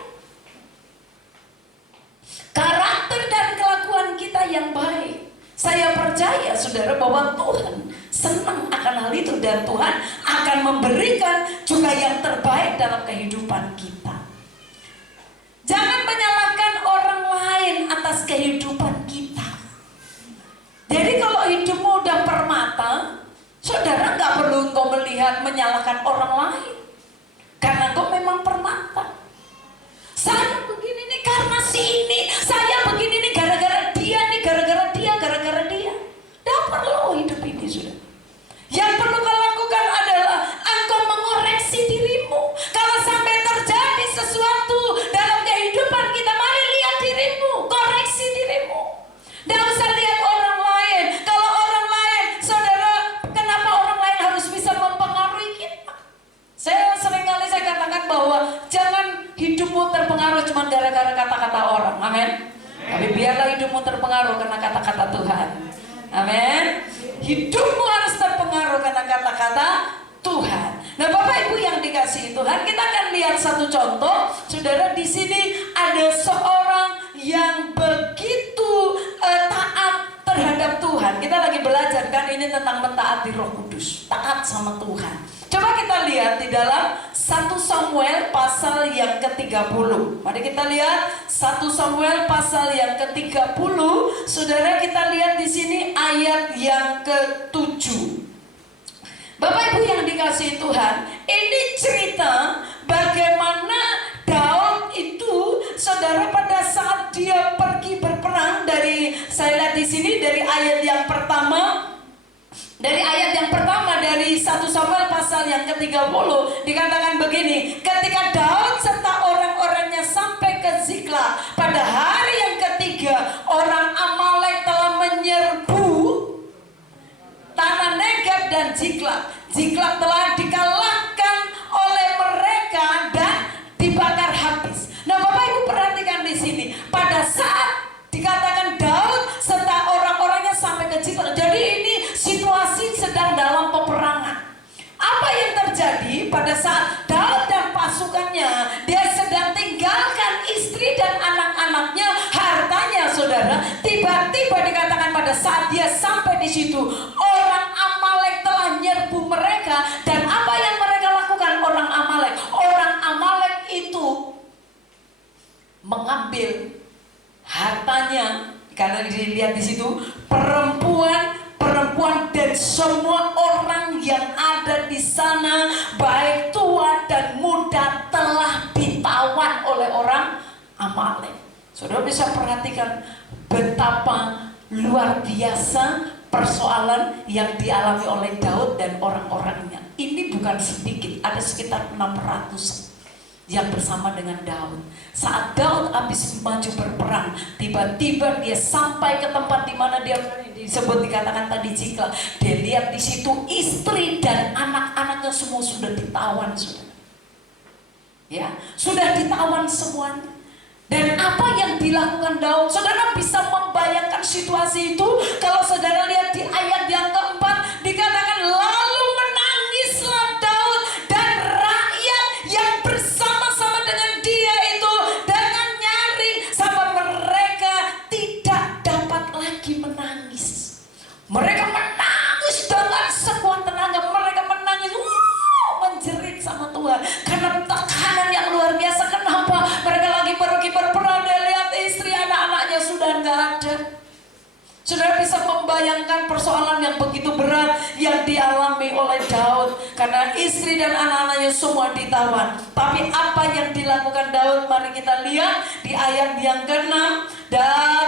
Karakter dan kelakuan kita yang baik, saya percaya saudara bahwa Tuhan senang akan hal itu, dan Tuhan akan memberikan juga yang terbaik dalam kehidupan kita. Jangan menyalahkan lain atas kehidupan kita. Jadi kalau hidupmu udah permata, saudara nggak perlu engkau melihat menyalahkan orang lain, karena engkau memang permata. Saya begini nih karena si ini, saya begini nih gara-gara dia nih, gara-gara dia, gara-gara dia. Tidak perlu hidup ini, sudah. Yang perlu kau lakukan adalah engkau mengoreksi dirimu. Kalau sampai terjadi sesuatu dalam kehidupan kita, mari lihat dirimu, koreksi dirimu. Tidak usah lihat orang lain. Kalau orang lain, saudara, kenapa orang lain harus bisa mempengaruhi kita? Saya seringkali katakan bahwa jangan hidupmu terpengaruh cuma gara-gara kata-kata orang. Amin. Tapi biarlah hidupmu terpengaruh karena kata-kata Tuhan. Amin. Hidupmu harus terpengaruh karena kata-kata Tuhan. Nah, Bapak Ibu yang dikasihi Tuhan, kita akan lihat satu contoh. Saudara, di sini ada seorang yang begitu taat terhadap Tuhan. Kita lagi belajar kan ini tentang mentaati Roh Kudus, taat sama Tuhan. Coba kita lihat di dalam 1 Samuel pasal yang ke-30. Mari kita lihat 1 Samuel pasal yang ke-30. Saudara, kita lihat di sini ayat yang ke-7. Bapak Ibu yang dikasihi Tuhan, ini cerita bagaimana Daud itu, saudara, pada saat dia pergi berperang, dari saya lihat di sini dari ayat yang pertama. Dari ayat yang pertama dari 1 Samuel pasal yang ke-30 dikatakan begini, ketika Daud serta orang-orangnya sampai ke Ziklag pada hari yang ketiga, orang Amalek telah menyerbu tanah Negeb dan Ziklag. Ziklag telah dikalahkan oleh mereka dan dibakar habis. Nah, Bapak Ibu perhatikan di sini, pada saat dikatakan Daud serta orang-orangnya sampai ke Ziklag. Jadi ini situasi sedang dalam peperangan. Apa yang terjadi pada saat Daud dan pasukannya, dia sedang tinggalkan istri dan anak-anaknya, hartanya, saudara. Tiba-tiba dikatakan pada saat dia sampai di situ, orang Amalek telah nyerbu mereka. Dan apa yang mereka lakukan orang Amalek? Orang Amalek itu mengambil hartanya, karena dilihat di situ perempuan dan semua orang yang ada di sana, baik tua dan muda, telah ditawan oleh orang Amalek. Saudara bisa perhatikan betapa luar biasa persoalan yang dialami oleh Daud dan orang-orangnya. Ini bukan sedikit, ada sekitar 600 yang bersama dengan Daud. Saat Daud habis maju berperang, tiba-tiba dia sampai ke tempat di mana dia disebut, dikatakan tadi Ziklag. Dia lihat di situ istri dan anak-anaknya semua sudah ditawan, saudara. Ya, sudah ditawan semuanya. Dan apa yang dilakukan Daud? Saudara bisa membayangkan situasi itu kalau saudara lihat di ayat yang keempat, dikatakan lalu menangislah Daud dan rakyat yang bersama-sama dengan dia itu dengan nyaring sampai mereka tidak dapat lagi menangis. Mereka menangis dengan sekuat tenaga. Mereka menangis, menjerit sama Tuhan karena tekanan yang luar biasa. Kenapa? Mereka lagi pergi berperang, dia lihat istri anak-anaknya sudah nggak ada. Saudara bisa membayangkan persoalan yang begitu berat yang dialami oleh Daud karena istri dan anak-anaknya semua ditawan. Tapi apa yang dilakukan Daud? Mari kita lihat di ayat yang ke-6. Dan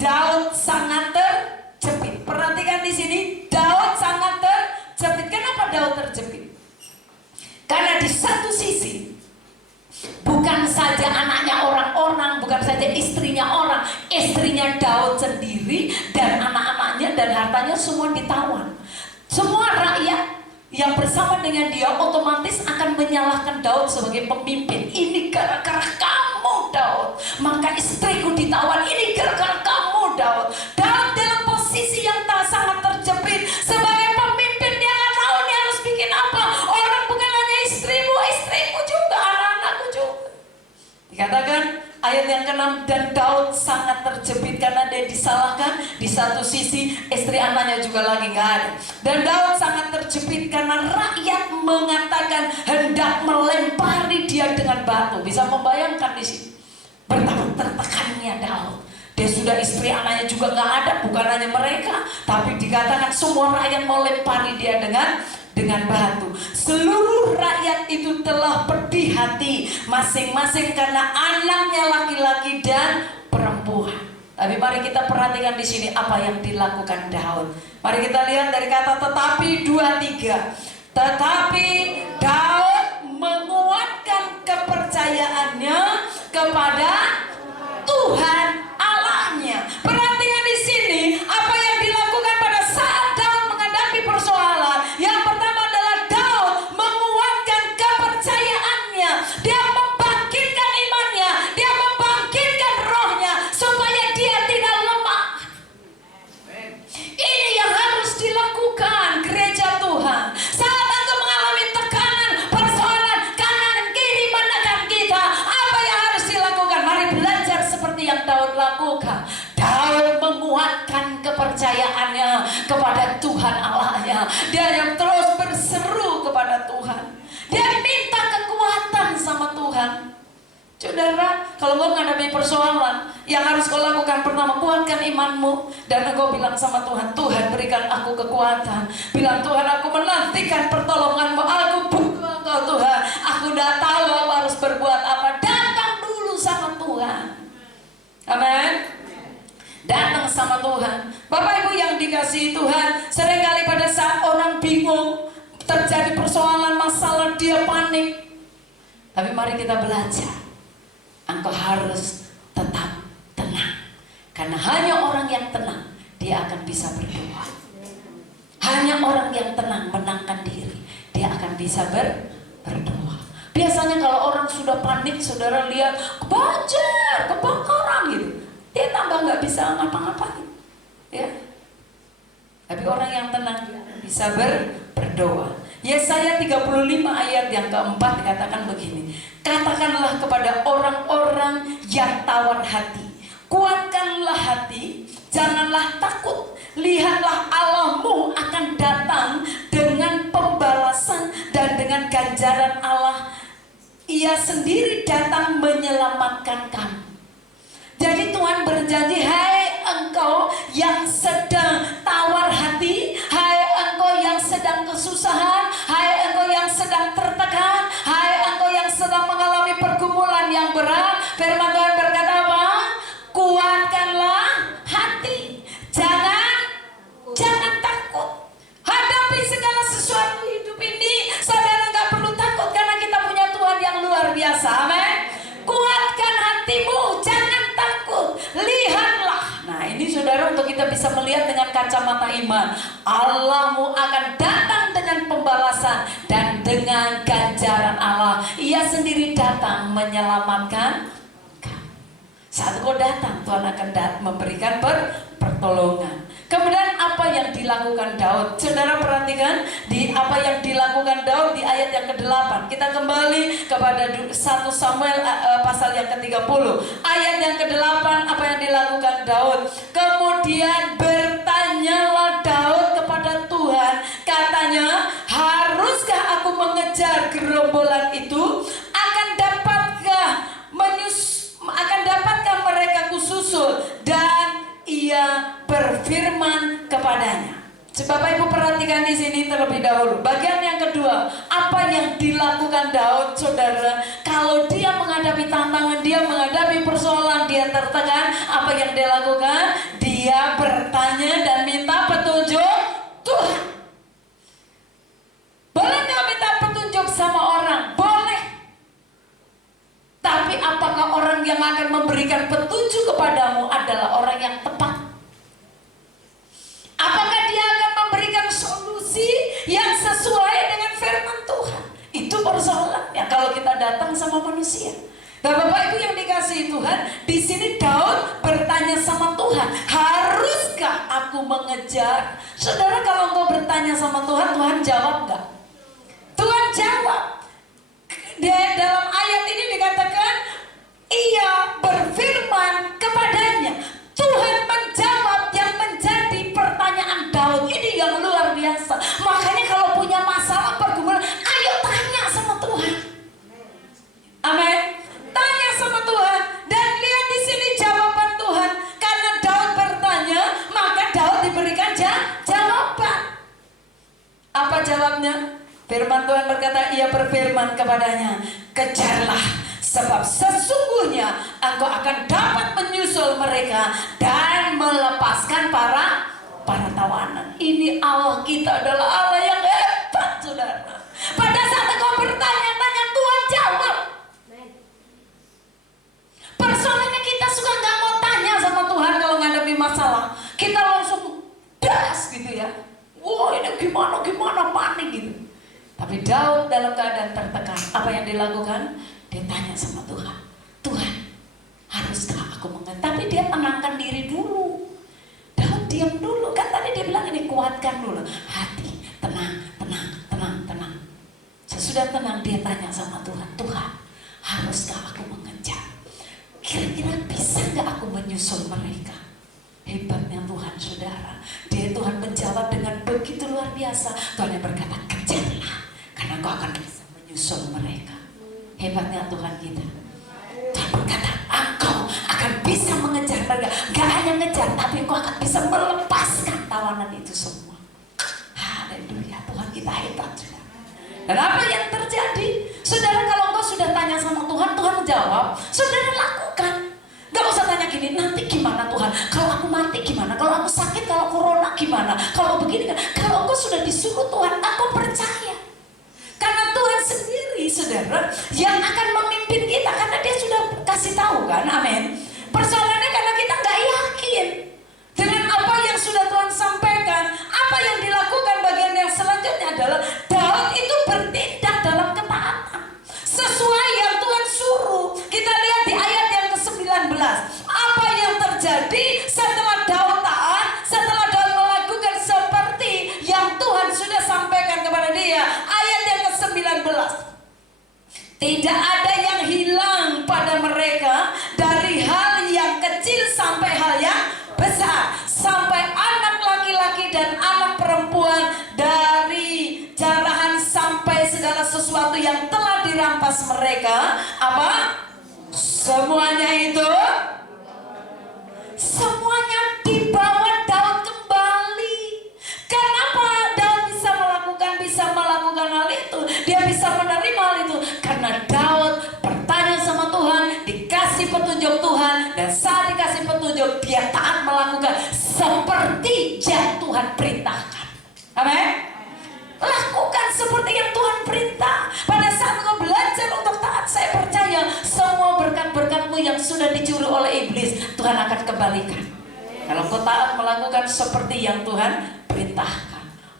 Daud sangat terjepit. Perhatikan di sini, Daud sangat terjepit. Kenapa Daud terjepit? Karena di satu sisi bukan saja anaknya orang-orang, bukan saja istrinya orang, istrinya Daud sendiri dan anak-anaknya dan hartanya semua ditawan. Semua rakyat yang bersama dengan dia otomatis akan menyalahkan Daud sebagai pemimpin. Ini gara-gara kamu, Daud. Maka istriku ditawan, ini gara-gara kamu, Daud. Daud dalam posisi yang sangat terjepit sebagai pemimpin. Dia nggak tahu dia harus bikin apa. Orang bukan hanya istrimu juga, anak-anakku juga. Dikatakan ayat yang ke-6, dan Daud sangat terjepit karena dia disalahkan. Di satu sisi istri anaknya juga lagi nggak ada. Dan Daud sangat terjepit karena rakyat mengatakan hendak melempari dia dengan batu. Bisa membayangkan di sini Betapa tertekannya Daud. Dia sudah istri, anaknya juga gak ada. Bukan hanya mereka, tapi dikatakan semua rakyat mau lempari dia dengan batu. Seluruh rakyat itu telah pedih hati masing-masing karena anaknya laki-laki dan perempuan. Tapi mari kita perhatikan di sini apa yang dilakukan Daud. Mari kita lihat dari kata tetapi 2:3. Tetapi Daud menguatkan kepercayaannya kepada Tuhan Allahnya. Perhatikan di sini apa yang dilakukan pada saat Daud menghadapi persoalan. Yang pertama adalah Daud menguatkan kepercayaannya. Dia membangkitkan imannya, dia membangkitkan rohnya supaya dia tidak lemah. Ini yang harus dilakukan gereja Tuhan. Saat engkau mengalami tekanan, persoalan kanan kiri menekan kita, apa yang harus dilakukan? Mari belajar seperti yang Daud lakukan. Daud menguatkan kepercayaannya kepada Tuhan Allahnya. Dia yang terus berseru kepada Tuhan. Dia minta kekuatan sama Tuhan. Saudara, kalau kau menghadapi persoalan, yang harus kau lakukan pertama, kuatkan imanmu. Dan engkau bilang sama Tuhan, Tuhan berikan aku kekuatan. Bilang, Tuhan aku menantikan pertolonganmu. Aku butuh engkau Tuhan. Aku tidak tahu aku harus berbuat apa. Datang dulu sama Tuhan. Amin. Datang sama Tuhan. Bapak Ibu yang dikasihi Tuhan, seringkali pada saat orang bingung, terjadi persoalan, masalah, dia panik. Tapi mari kita belajar. Engkau harus tetap tenang. Karena hanya orang yang tenang, dia akan bisa berdoa. Hanya orang yang tenang menangkan diri, dia akan bisa berdoa. Biasanya kalau orang sudah panik, saudara lihat banjir, kebakaran gitu, dia tambah nggak bisa ngapa-ngapain, ya. Tapi orang yang tenang bisa berdoa. Yesaya 35 ayat yang keempat dikatakan begini. Katakanlah kepada orang-orang yang tawar hati, kuatkanlah hati, janganlah takut. Lihatlah Allahmu akan datang dengan pembalasan dan dengan ganjaran Allah. Ia sendiri datang menyelamatkan kamu. Jadi Tuhan berjanji, hai engkau yang sedang tawar hati, hai engkau yang sedang kesusahan, hai engkau yang sedang tertekan, hai engkau yang sedang mengalami pergumulan yang berat, firman Tuhan berkata apa? Kuatkanlah hati, jangan takut. Hadapi segala sesuatu hidup ini, saudara nggak perlu takut karena kita punya Tuhan yang luar biasa. Amin. Kuatkan hatimu, jangan takut. Lihatlah. Nah ini saudara, untuk kita bisa melihat dengan kacamata iman, Allahmu akan datang dengan pembalasan dan dengan ganjaran Allah. Ia sendiri datang menyelamatkan kamu. Saat kau datang, Tuhan akan memberikan pertolongan. Kemudian apa yang dilakukan Daud? Saudara perhatikan di apa yang dilakukan Daud di ayat yang ke-8. Kita kembali kepada 1 Samuel pasal yang ke-30. Ayat yang ke-8, apa yang dilakukan Daud? Kemudian bertanyalah Daud kepada Tuhan. Katanya, haruskah aku mengejar gerombolan itu? Akan dapatkah mereka kususul? Dan ia berfirman kepadanya. Bapak Ibu perhatikan di sini terlebih dahulu. Bagian yang kedua, apa yang dilakukan Daud, saudara? Kalau dia menghadapi tantangan, dia menghadapi persoalan, dia tertekan, apa yang dia lakukan? Dia bertanya dan minta petunjuk Tuhan. Boleh nggak minta petunjuk sama orang? Boleh. Tapi apakah orang yang akan memberikan petunjuk kepadamu adalah orang yang tepat? Apakah dia akan memberikan solusi yang sesuai dengan firman Tuhan? Itu persoalannya kalau kita datang sama manusia. Nah Bapak Ibu yang dikasihi Tuhan, di sini Daud bertanya sama Tuhan, haruskah aku mengejar? Saudara, kalau engkau bertanya sama Tuhan, Tuhan jawab nggak? Tuhan jawab. Dalam ayat ini dikatakan, ia berfirman kepadanya. Tuhan menjawab yang menjadi pertanyaan Daud. Ini yang luar biasa. Makanya kalau punya masalah pergumulan, ayo tanya sama Tuhan. Amin. Tanya sama Tuhan. Dan jawabnya? Firman Tuhan berkata, ia berfirman kepadanya, kejarlah, sebab sesungguhnya engkau akan dapat menyusul mereka dan melepaskan para tawanan. Ini Allah kita adalah Allah yang hebat, saudara. Pada saat engkau bertanya-tanya, Tuhan jawab. Persoalannya kita suka nggak mau tanya sama Tuhan kalau menghadapi masalah. Kita langsung das gitu ya. Wah, ini gimana panik gitu. Tapi Daud dalam keadaan tertekan, apa yang dilakukan? Dia tanya sama Tuhan, Tuhan, haruskah aku mengerti? Tapi dia tenangkan diri dulu. Daud diam dulu, kan tadi dia bilang ini, kuatkan dulu hati, tenang. Sesudah tenang, dia tanya sama Tuhan, Tuhan, haruskah aku mengejar? Kira-kira bisa nggak aku menyusul mereka? Hebatnya Tuhan, saudara. Dia Tuhan menjawab dengan begitu luar biasa. Tuhan yang berkata, kejarlah, karena kau akan bisa menyusul mereka. Hebatnya Tuhan kita. Tuhan berkata, engkau akan bisa mengejar mereka. Gak hanya ngejar, tapi engkau akan bisa melepaskan tawanan itu semua. Haleluya, Tuhan kita hebat, saudara. Dan apa yang terjadi? Saudara, kalau engkau sudah tanya sama Tuhan, Tuhan menjawab, saudara lakukan. Gak usah tanya gini, nanti gimana Tuhan? Kalau aku mati gimana? Kalau aku sakit, kalau corona gimana? Kalau begini kan? Kalau engkau sudah disuruh Tuhan, aku percaya. Karena Tuhan sendiri, saudara, yang akan memimpin kita. Karena dia sudah kasih tahu kan, amin. Persoalannya karena kita gak yakin dengan apa yang sudah Tuhan sampaikan. Apa yang dilakukan bagian yang selanjutnya adalah Daud itu bertindak dalam ketaatan sesuai yang Tuhan suruh. Kita lihat di ayat yang ke-19. Apa yang terjadi setelah Daud taat, setelah Daud melakukan seperti yang Tuhan sudah sampaikan kepada dia. Ayat yang ke-19. Tidak ada yang hilang pada mereka, dari hal yang kecil sampai hal yang besar, sampai anak laki-laki dan anak perempuan, dari jarahan sampai segala sesuatu yang telah dirampas mereka. Apa? Semuanya itu, semuanya dibawa Daud kembali. Kenapa Daud bisa melakukan hal itu? Dia bisa menerima hal itu karena Daud bertanya sama Tuhan, dikasih petunjuk Tuhan, dan saat dikasih petunjuk dia taat melakukan seperti yang Tuhan perintahkan. Amin. Lakukan seperti yang Tuhan perintah. Pada saat kau belajar untuk taat, saya percaya semua berkat-berkatmu yang sudah dicuri oleh iblis, Tuhan akan kembalikan. Kalau kau taat melakukan seperti yang Tuhan perintahkan.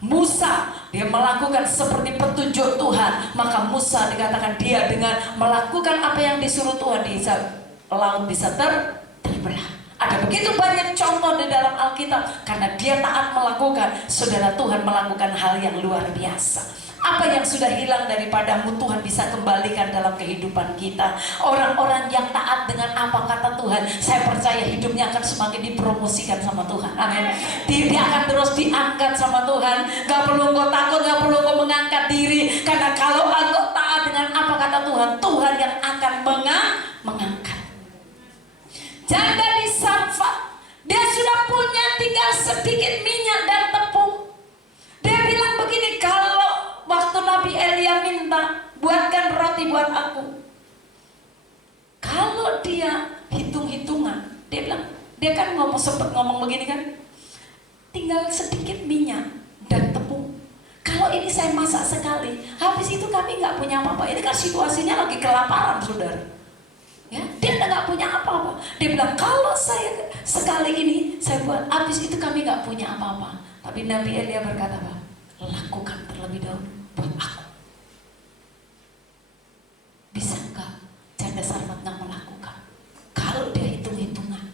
Musa, dia melakukan seperti petunjuk Tuhan. Maka Musa dikatakan dia dengan melakukan apa yang disuruh Tuhan, di laut bisa terbelah. Ada begitu banyak contoh di dalam Alkitab. Karena dia taat melakukan, saudara, Tuhan melakukan hal yang luar biasa. Apa yang sudah hilang daripadamu, Tuhan bisa kembalikan dalam kehidupan kita. Orang-orang yang taat dengan apa kata Tuhan, saya percaya hidupnya akan semakin dipromosikan sama Tuhan. Amin. Dia akan terus diangkat sama Tuhan. Gak perlu kau takut, gak perlu kau mengangkat diri. Karena kalau engkau taat dengan apa kata Tuhan, Tuhan yang akan mengangkat. Janda di Sarfat, dia sudah punya tinggal sedikit minyak dan tepung. Dia bilang begini, kalau waktu Nabi Elia minta, buatkan roti buat aku. Kalau dia hitung-hitungan, dia bilang, dia kan sempat ngomong begini kan, tinggal sedikit minyak dan tepung. Kalau ini saya masak sekali, habis itu kami nggak punya apa-apa. Ini kan situasinya lagi kelaparan, saudara. Ya, dia nggak punya apa-apa. Dia bilang, kalau saya sekali ini saya buat, habis itu kami nggak punya apa-apa. Tapi Nabi Elia berkata apa? Lakukan terlebih dahulu buat aku. Bisa nggak janda Sarfat nggak melakukan? Kalau dia hitung-hitungan,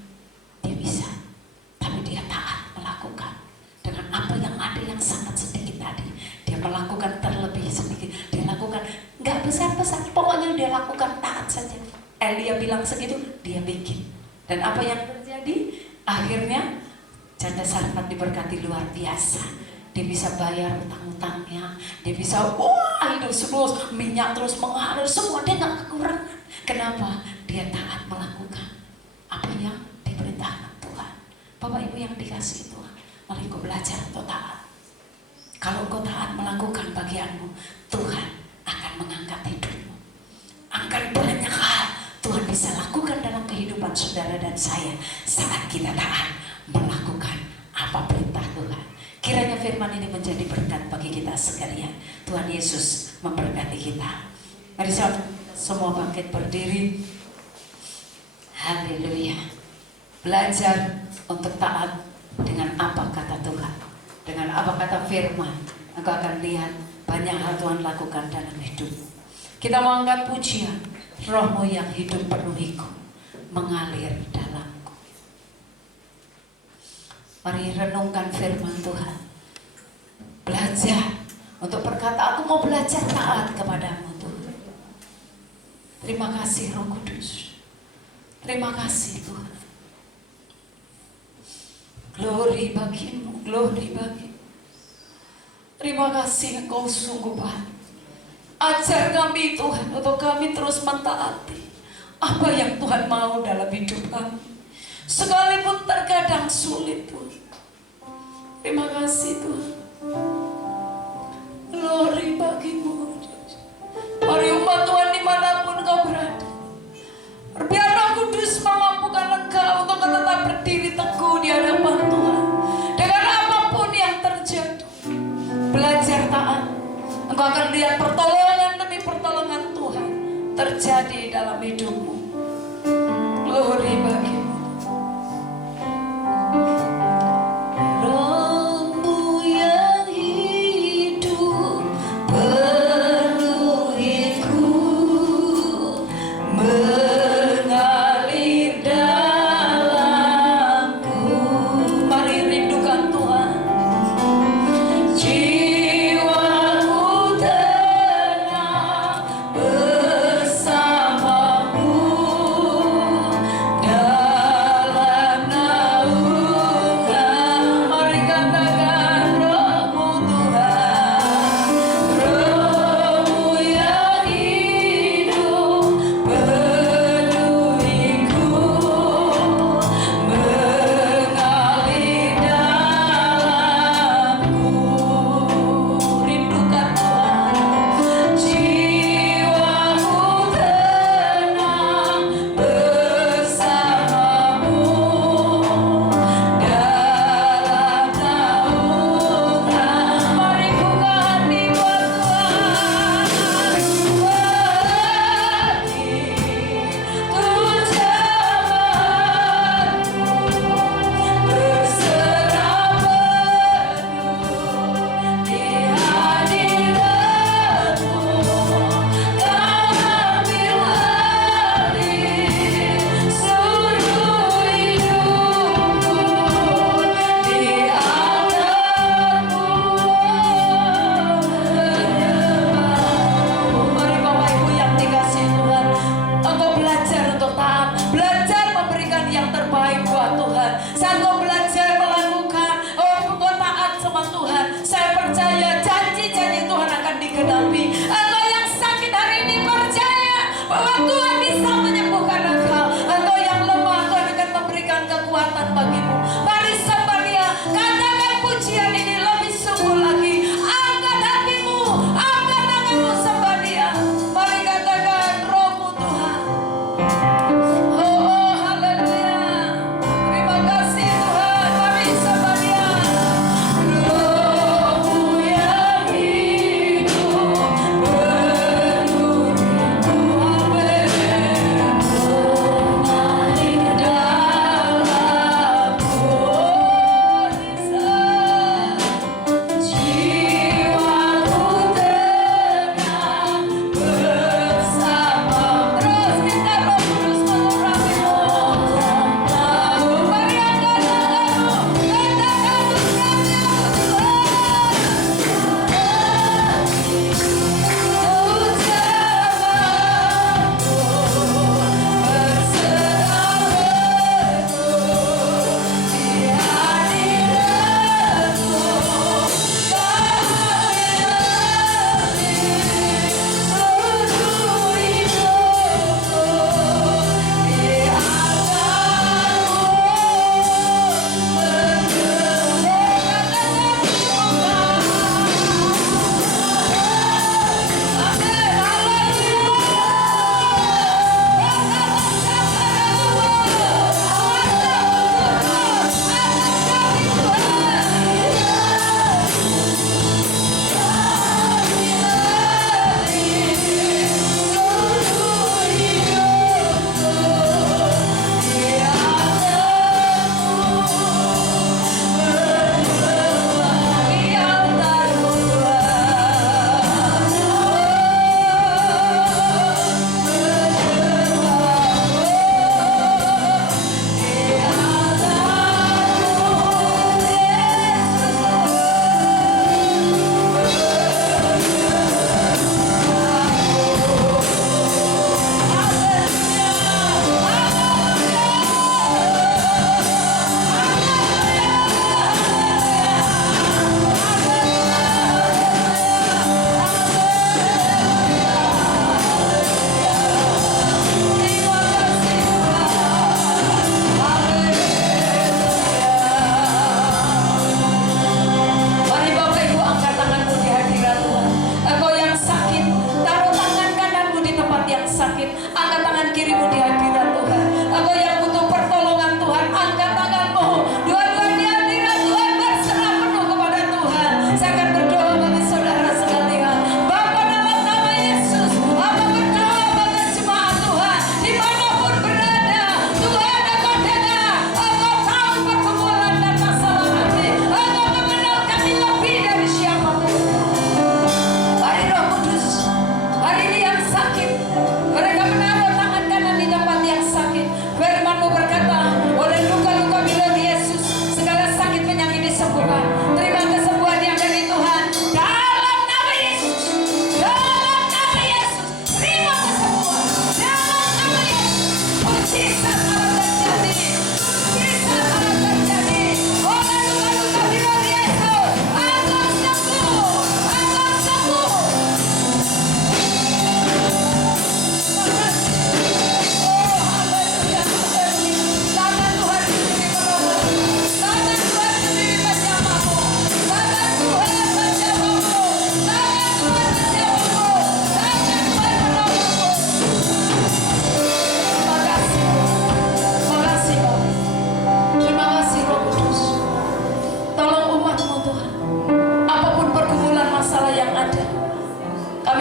dia bisa. Tapi dia taat melakukan dengan apa yang ada yang sangat sedikit tadi. Dia melakukan terlebih sedikit. Dia lakukan nggak besar-besar. Pokoknya dia lakukan taat saja. Elia bilang segitu, dia bikin. Dan apa yang terjadi? Akhirnya janda Sarfat diberkati luar biasa. Dia bisa bayar utang-utangnya. Dia bisa hidup terus, minyak terus mengalir, semua dia nggak kekurangan. Kenapa? Dia taat melakukan apa yang diperintahkan Tuhan. Bapak Ibu yang dikasihi Tuhan, mari kau belajar untuk taat. Kalau kau taat melakukan melakukan bagianmu, Tuhan akan mengangkat hidupmu. Akan banyak hal Tuhan bisa lakukan dalam kehidupan saudara dan saya saat kita taat melakukan apa perintah Tuhan. Kiranya firman ini menjadi berkat bagi kita sekalian. Tuhan Yesus memberkati kita. Mari semua bangkit berdiri. Haleluya. Belajar untuk taat dengan apa kata Tuhan, dengan apa kata firman. Engkau akan lihat banyak hal Tuhan lakukan dalam hidupmu. Kita mau angkat pujian. Rohmu yang hidup penuhiku, mengalir dalamku. Mari renungkan firman Tuhan. Belajar untuk berkata, aku mau belajar taat kepadamu Tuhan. Terima kasih Roh Kudus. Terima kasih Tuhan. Glory bagimu, glory bagimu. Terima kasih Engkau sungguh baik. Ajar kami Tuhan untuk kami terus mentaati apa yang Tuhan mau dalam hidup kami, sekalipun terkadang sulit Tuhan. Terima kasih Tuhan. Glory bagimu. Mari umat Tuhan dimanapun kau berada, biar Roh Kudus memampukan engkau untuk tetap berdiri teguh di hadapan Tuhan. Dengan apapun yang terjadi, belajar taat. Engkau akan lihat pertolongan demi pertolongan Tuhan terjadi dalam hidupmu. Glory bagimu. Rohmu yang hidup penuhiku, mengalir dalamku. Mari rindukan Tuhan. Bersamamu dan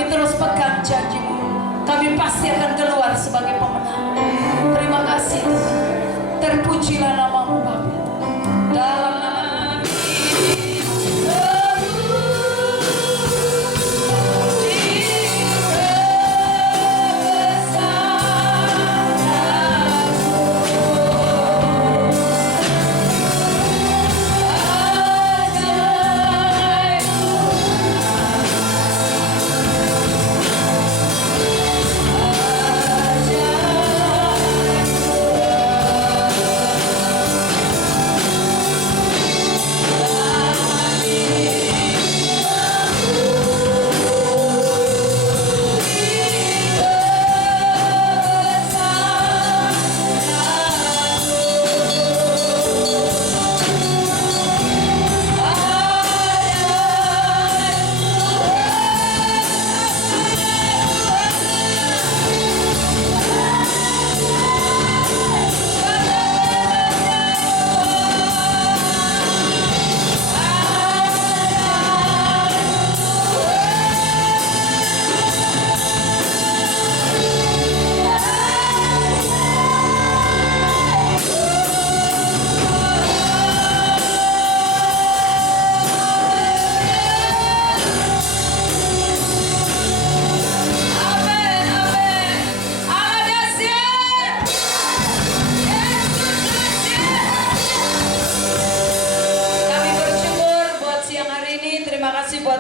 kami terus pegang janji-Mu. Kami pasti akan keluar sebagai pemenang. Terima kasih. Terpujilah nama-Mu Bapa. Dalam nama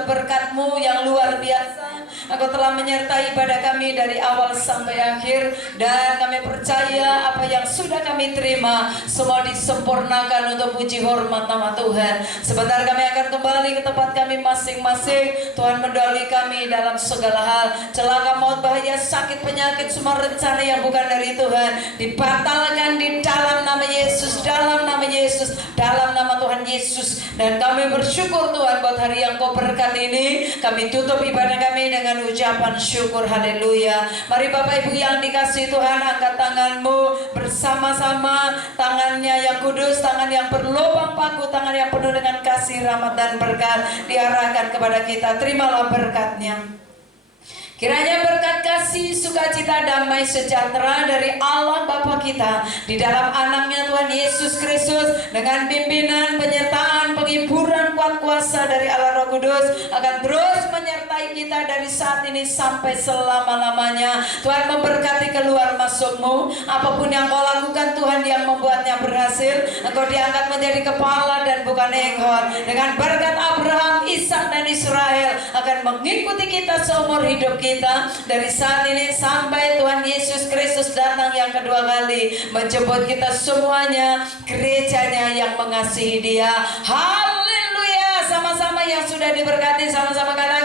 berkat-Mu yang luar biasa. Engkau telah menyertai pada kami dari awal sampai akhir, dan kami percaya apa yang sudah kami terima semua disempurnakan untuk puji hormat nama Tuhan. Sebentar kami akan kembali ke tempat kami masing-masing. Tuhan mendahului kami dalam segala hal. Celaka, maut, bahaya, sakit, penyakit, semua rencana yang bukan dari Tuhan dibatalkan di dalam nama Yesus, dalam nama Yesus, dalam nama Tuhan Yesus. Dan kami bersyukur Tuhan buat hari yang Kau berkati ini. Kami tutup ibadah kami dengan ucapan syukur. Haleluya. Mari Bapak Ibu yang dikasihi Tuhan, angkat tanganmu bersama-sama. Tangannya yang kudus, tangan yang berlubang paku, tangan yang penuh dengan kasih, rahmat dan berkat diarahkan kepada kita. Terimalah berkatnya. Kiranya berkat kasih, sukacita, damai, sejahtera dari Allah Bapa kita di dalam anaknya Tuhan Yesus Kristus, dengan pimpinan, penyertaan, penghiburan, kuat kuasa dari Allah Roh Kudus akan terus menyertai kita dari saat ini sampai selama-lamanya. Tuhan memberkati keluar masukmu. Apapun yang Kau lakukan Tuhan yang membuatnya berhasil. Engkau diangkat menjadi kepala dan bukan ekor. Dengan berkat Abraham, Ishak dan Israel akan mengikuti kita seumur hidup kita dari saat ini sampai Tuhan Yesus Kristus datang yang kedua kali menjemput kita semuanya, gerejanya yang mengasihi Dia. Haleluya. Sama-sama yang sudah diberkati, sama-sama kata